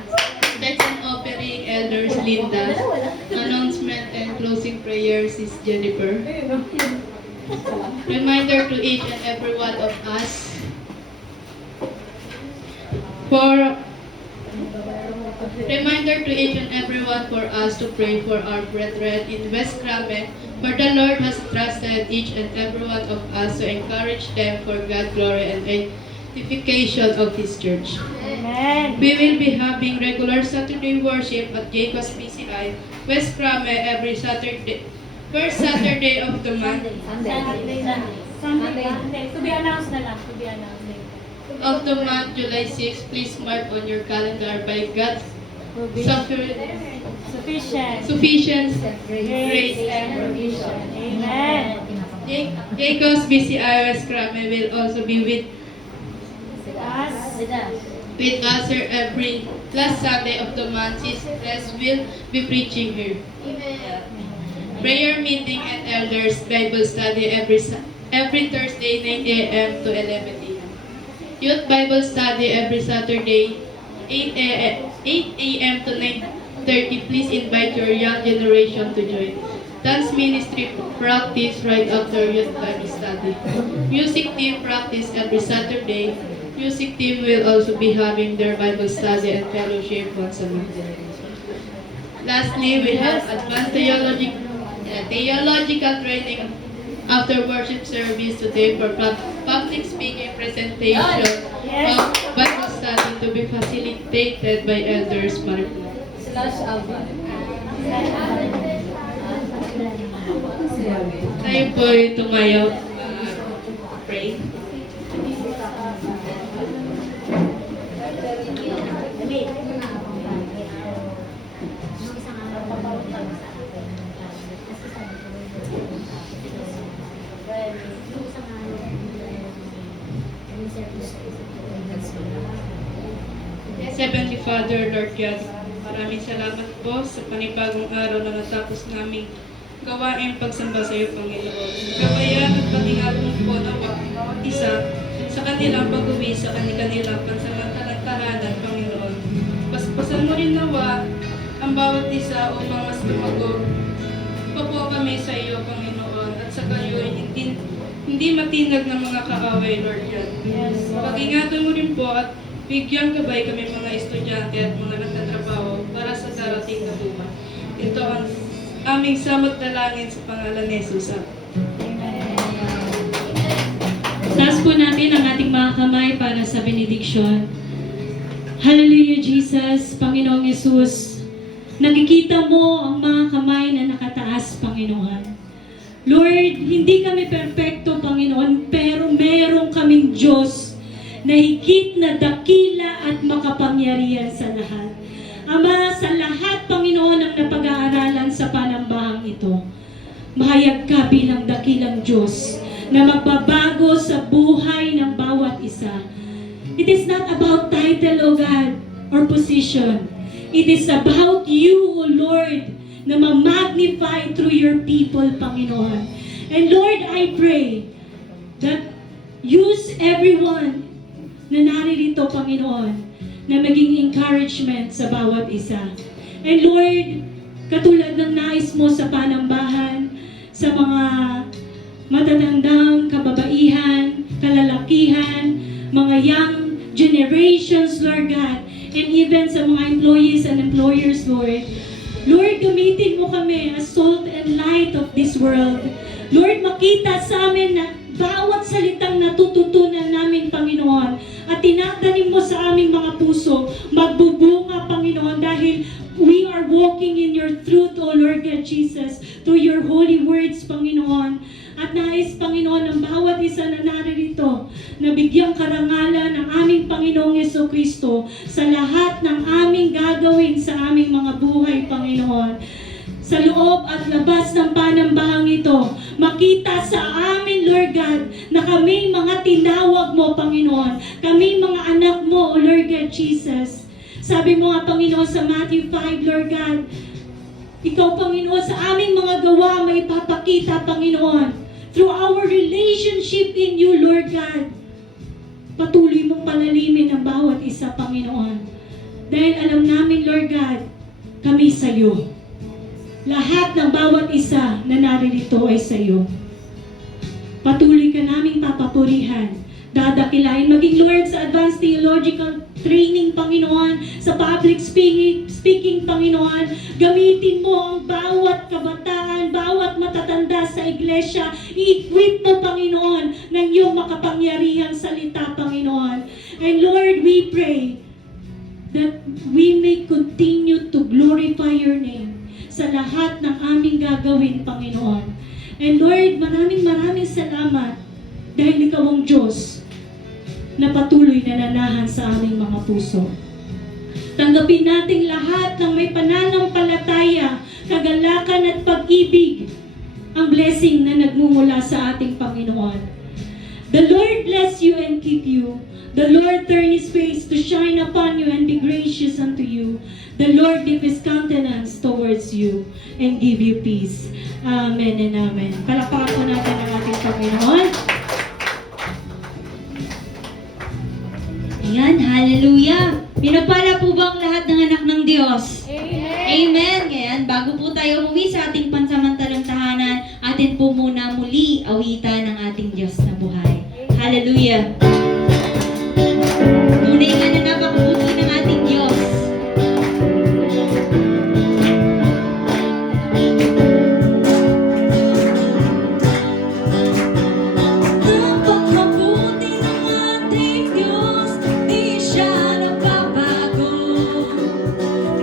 Text and offering, Elders Linda. Announcement and closing prayers is Jennifer. Reminder to each and every one of us Reminder to each and everyone for us to pray for our brethren in West Kramek, for the Lord has trusted each and every one of us to encourage them for God's glory and edification of His church. Amen. We will be having regular Saturday worship at Jacob's PCI, West Kramek every Saturday, first Saturday of the month. Sunday. To be announced na lang. To be announced later. Of the month, July 6, please mark on your calendar by God's Sufficient. sufficient Grace and provision. Amen. Jacob's BCI West Kramek will also be with Us. us here every last Sunday of the month. Sisters will be preaching here. Amen. Prayer meeting and elders Bible study every Thursday 9 a.m. to 11 a.m. Youth Bible study every Saturday 8 a.m. to 9:30. Please invite your young generation to join. Dance ministry practice right after youth Bible study. Music team practice every Saturday. Music team will also be having their Bible study and fellowship once a month. Lastly, we have advanced theological training after worship service today for public speaking presentation of Bible study to be facilitated by elders Maripla. Tayo po tumayo. Pray. Heavenly Father, Lord God, maraming salamat po sa panibagong araw na natapos naming gawain pagsamba sa iyo, Panginoon. Gabayan at pag-ingatan po nawa ang bawat isa sa kanilang pag-uwi sa kanilang pansamantalang tahanan, Panginoon. Paspasan mo rin nawa ang bawat isa upang mas lumago pa po kami sa iyo, Panginoon, at sa kayo hindi matinag ng mga kaaway, Lord God. Pag-ingatan mo rin po at bigyan gabay kami mga estudyante at mga nagtatrabaho para sa darating na buwan. Ito ang aming samot dalangin sa pangalan ni Jesus. Taas po natin ang ating mga kamay para sa benediction. Hallelujah, Jesus, Panginoong Jesus. Nakikita mo ang mga kamay na nakataas, Panginoon. Lord, hindi kami perfecto, Panginoon, pero meron kaming Diyos na higit na dakila at makapangyarihan sa lahat. Ama, sa lahat, Panginoon, ang napag-aaralan sa panambahang ito, mahayag ka bilang dakilang Diyos na magbabago sa buhay ng bawat isa. It is not about title, O God, or position. It is about you, O Lord, na ma-magnify through your people, Panginoon. And Lord, I pray that use everyone na naririto, Panginoon, na maging encouragement sa bawat isa. And Lord, katulad ng nais mo sa panambahan, sa mga matatandang kababaihan, kalalakihan, mga young generations, Lord God, and even sa mga employees and employers, Lord. Lord, gamitin mo kami as salt and light of this world. Lord, makita sa amin na bawat salitang natututunan namin, Panginoon, at tinatanim mo sa aming mga puso, magbubunga, Panginoon, dahil we are walking in your truth, O Lord God Jesus, through your holy words, Panginoon. At nais, Panginoon, ang bawat isa na naririto, na bigyang karangalan ng aming Panginoong Jesucristo sa lahat ng aming gagawin sa aming mga buhay, Panginoon. Sa loob at labas ng panambahang ito, makita sa amin, Lord God, na kami mga tinawag mo, Panginoon. Kami mga anak mo, O Lord God Jesus. Sabi mo nga, Panginoon, sa Matthew 5, Lord God, ikaw, Panginoon, sa aming mga gawa may papakita, Panginoon, through our relationship in you, Lord God. Patuloy mong palalimin ang bawat isa, Panginoon. Dahil alam namin, Lord God, kami sa iyo. Lahat ng bawat isa na naririto ay sa iyo. Patuloy ka naming papapurihan, dadakilain, maging Lord sa advanced theological training, Panginoon, sa public speaking, Panginoon. Gamitin mo ang bawat kabataan, bawat matatanda sa iglesia. I-equip mo, Panginoon, ng iyong makapangyarihang salita, Panginoon. And Lord, we pray that we may continue to glorify your name sa lahat ng aming gagawin, Panginoon. And Lord, maraming salamat dahil ikaw ang Diyos na patuloy na nanahan sa aming mga puso. Tanggapin nating lahat ng may pananampalataya, kagalakan at pag-ibig ang blessing na nagmumula sa ating Panginoon. The Lord bless you and keep you. The Lord turn His face to shine upon you and be gracious unto you. The Lord give His countenance towards you and give you peace. Amen and amen. Palakpakan po natin ang ating Panginoon. Ayan, hallelujah. Pinapala po ba ang lahat ng anak ng Diyos? Amen. Amen. Ngayon, bago po tayo umuwi sa ating pansamantalang tahanan, po muna muli awitan ng ating Diyos na buhay. Hallelujah! Tunay nga na napakabuti ng ating Diyos. Napakabuti ng ating Diyos, di siya nagbabago.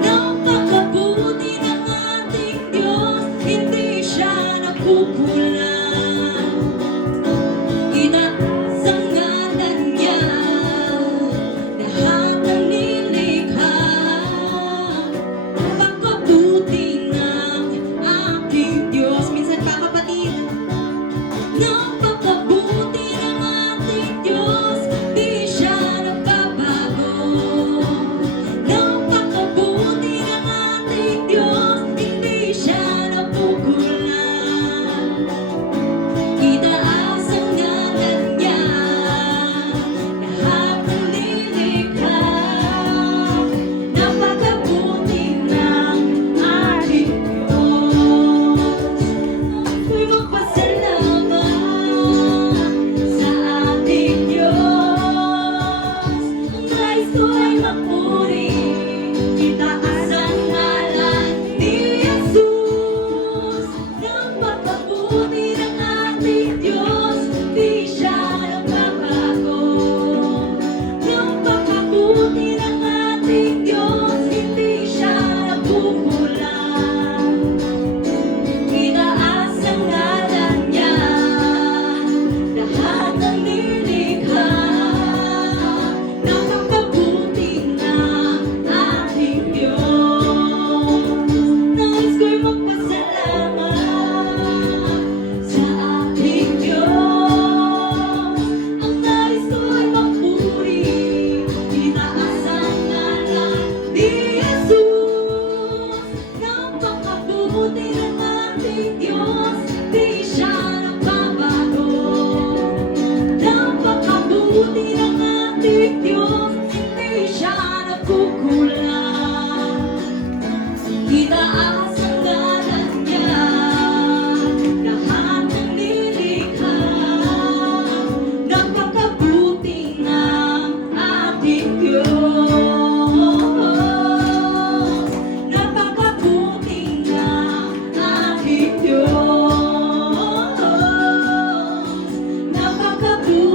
Napakabuti ng ating Diyos, hindi siya nagkukulang. Itaas ang ngalan niya, lahat ng nilikha. Napakabuti ng ating Diyos. Minsan pa kapatid, napakabuti ng ating Diyos, di siya nagbabago. Napakabuti ng ating Diyos, hindi siya nagkukulang. Itaas ang ngalan niya, lahat ng nilikha. Napakabuti ng ating Diyos. Ako'y magpasalamat sa ating Diyos. Ang nais ko ay mapuri, itaas ang ngalan ni Jesus. Napakabuti ng ating Diyos, di siya nagbabago. Napakabuti ng ating Diyos, hindi siya nagkukulang. Itaas ang ngalan niya, lahat ng nilikha. Napakabuti ng ating Diyos. Nais ko'y magpasalamat sa ating Diyos. Ang nais ko ay magpuri, itaas ang ngalan ni Jesus. Napakabuti ng ating Diyos, di siya nagbabago. Napakabuti ng ating Diyos, hindi siya nagkukulang. Itaas ang ngalan niya, lahat ng nilikha. Napakabuti ng ating Diyos. Napakabuti ng ating Diyos. Napakabuti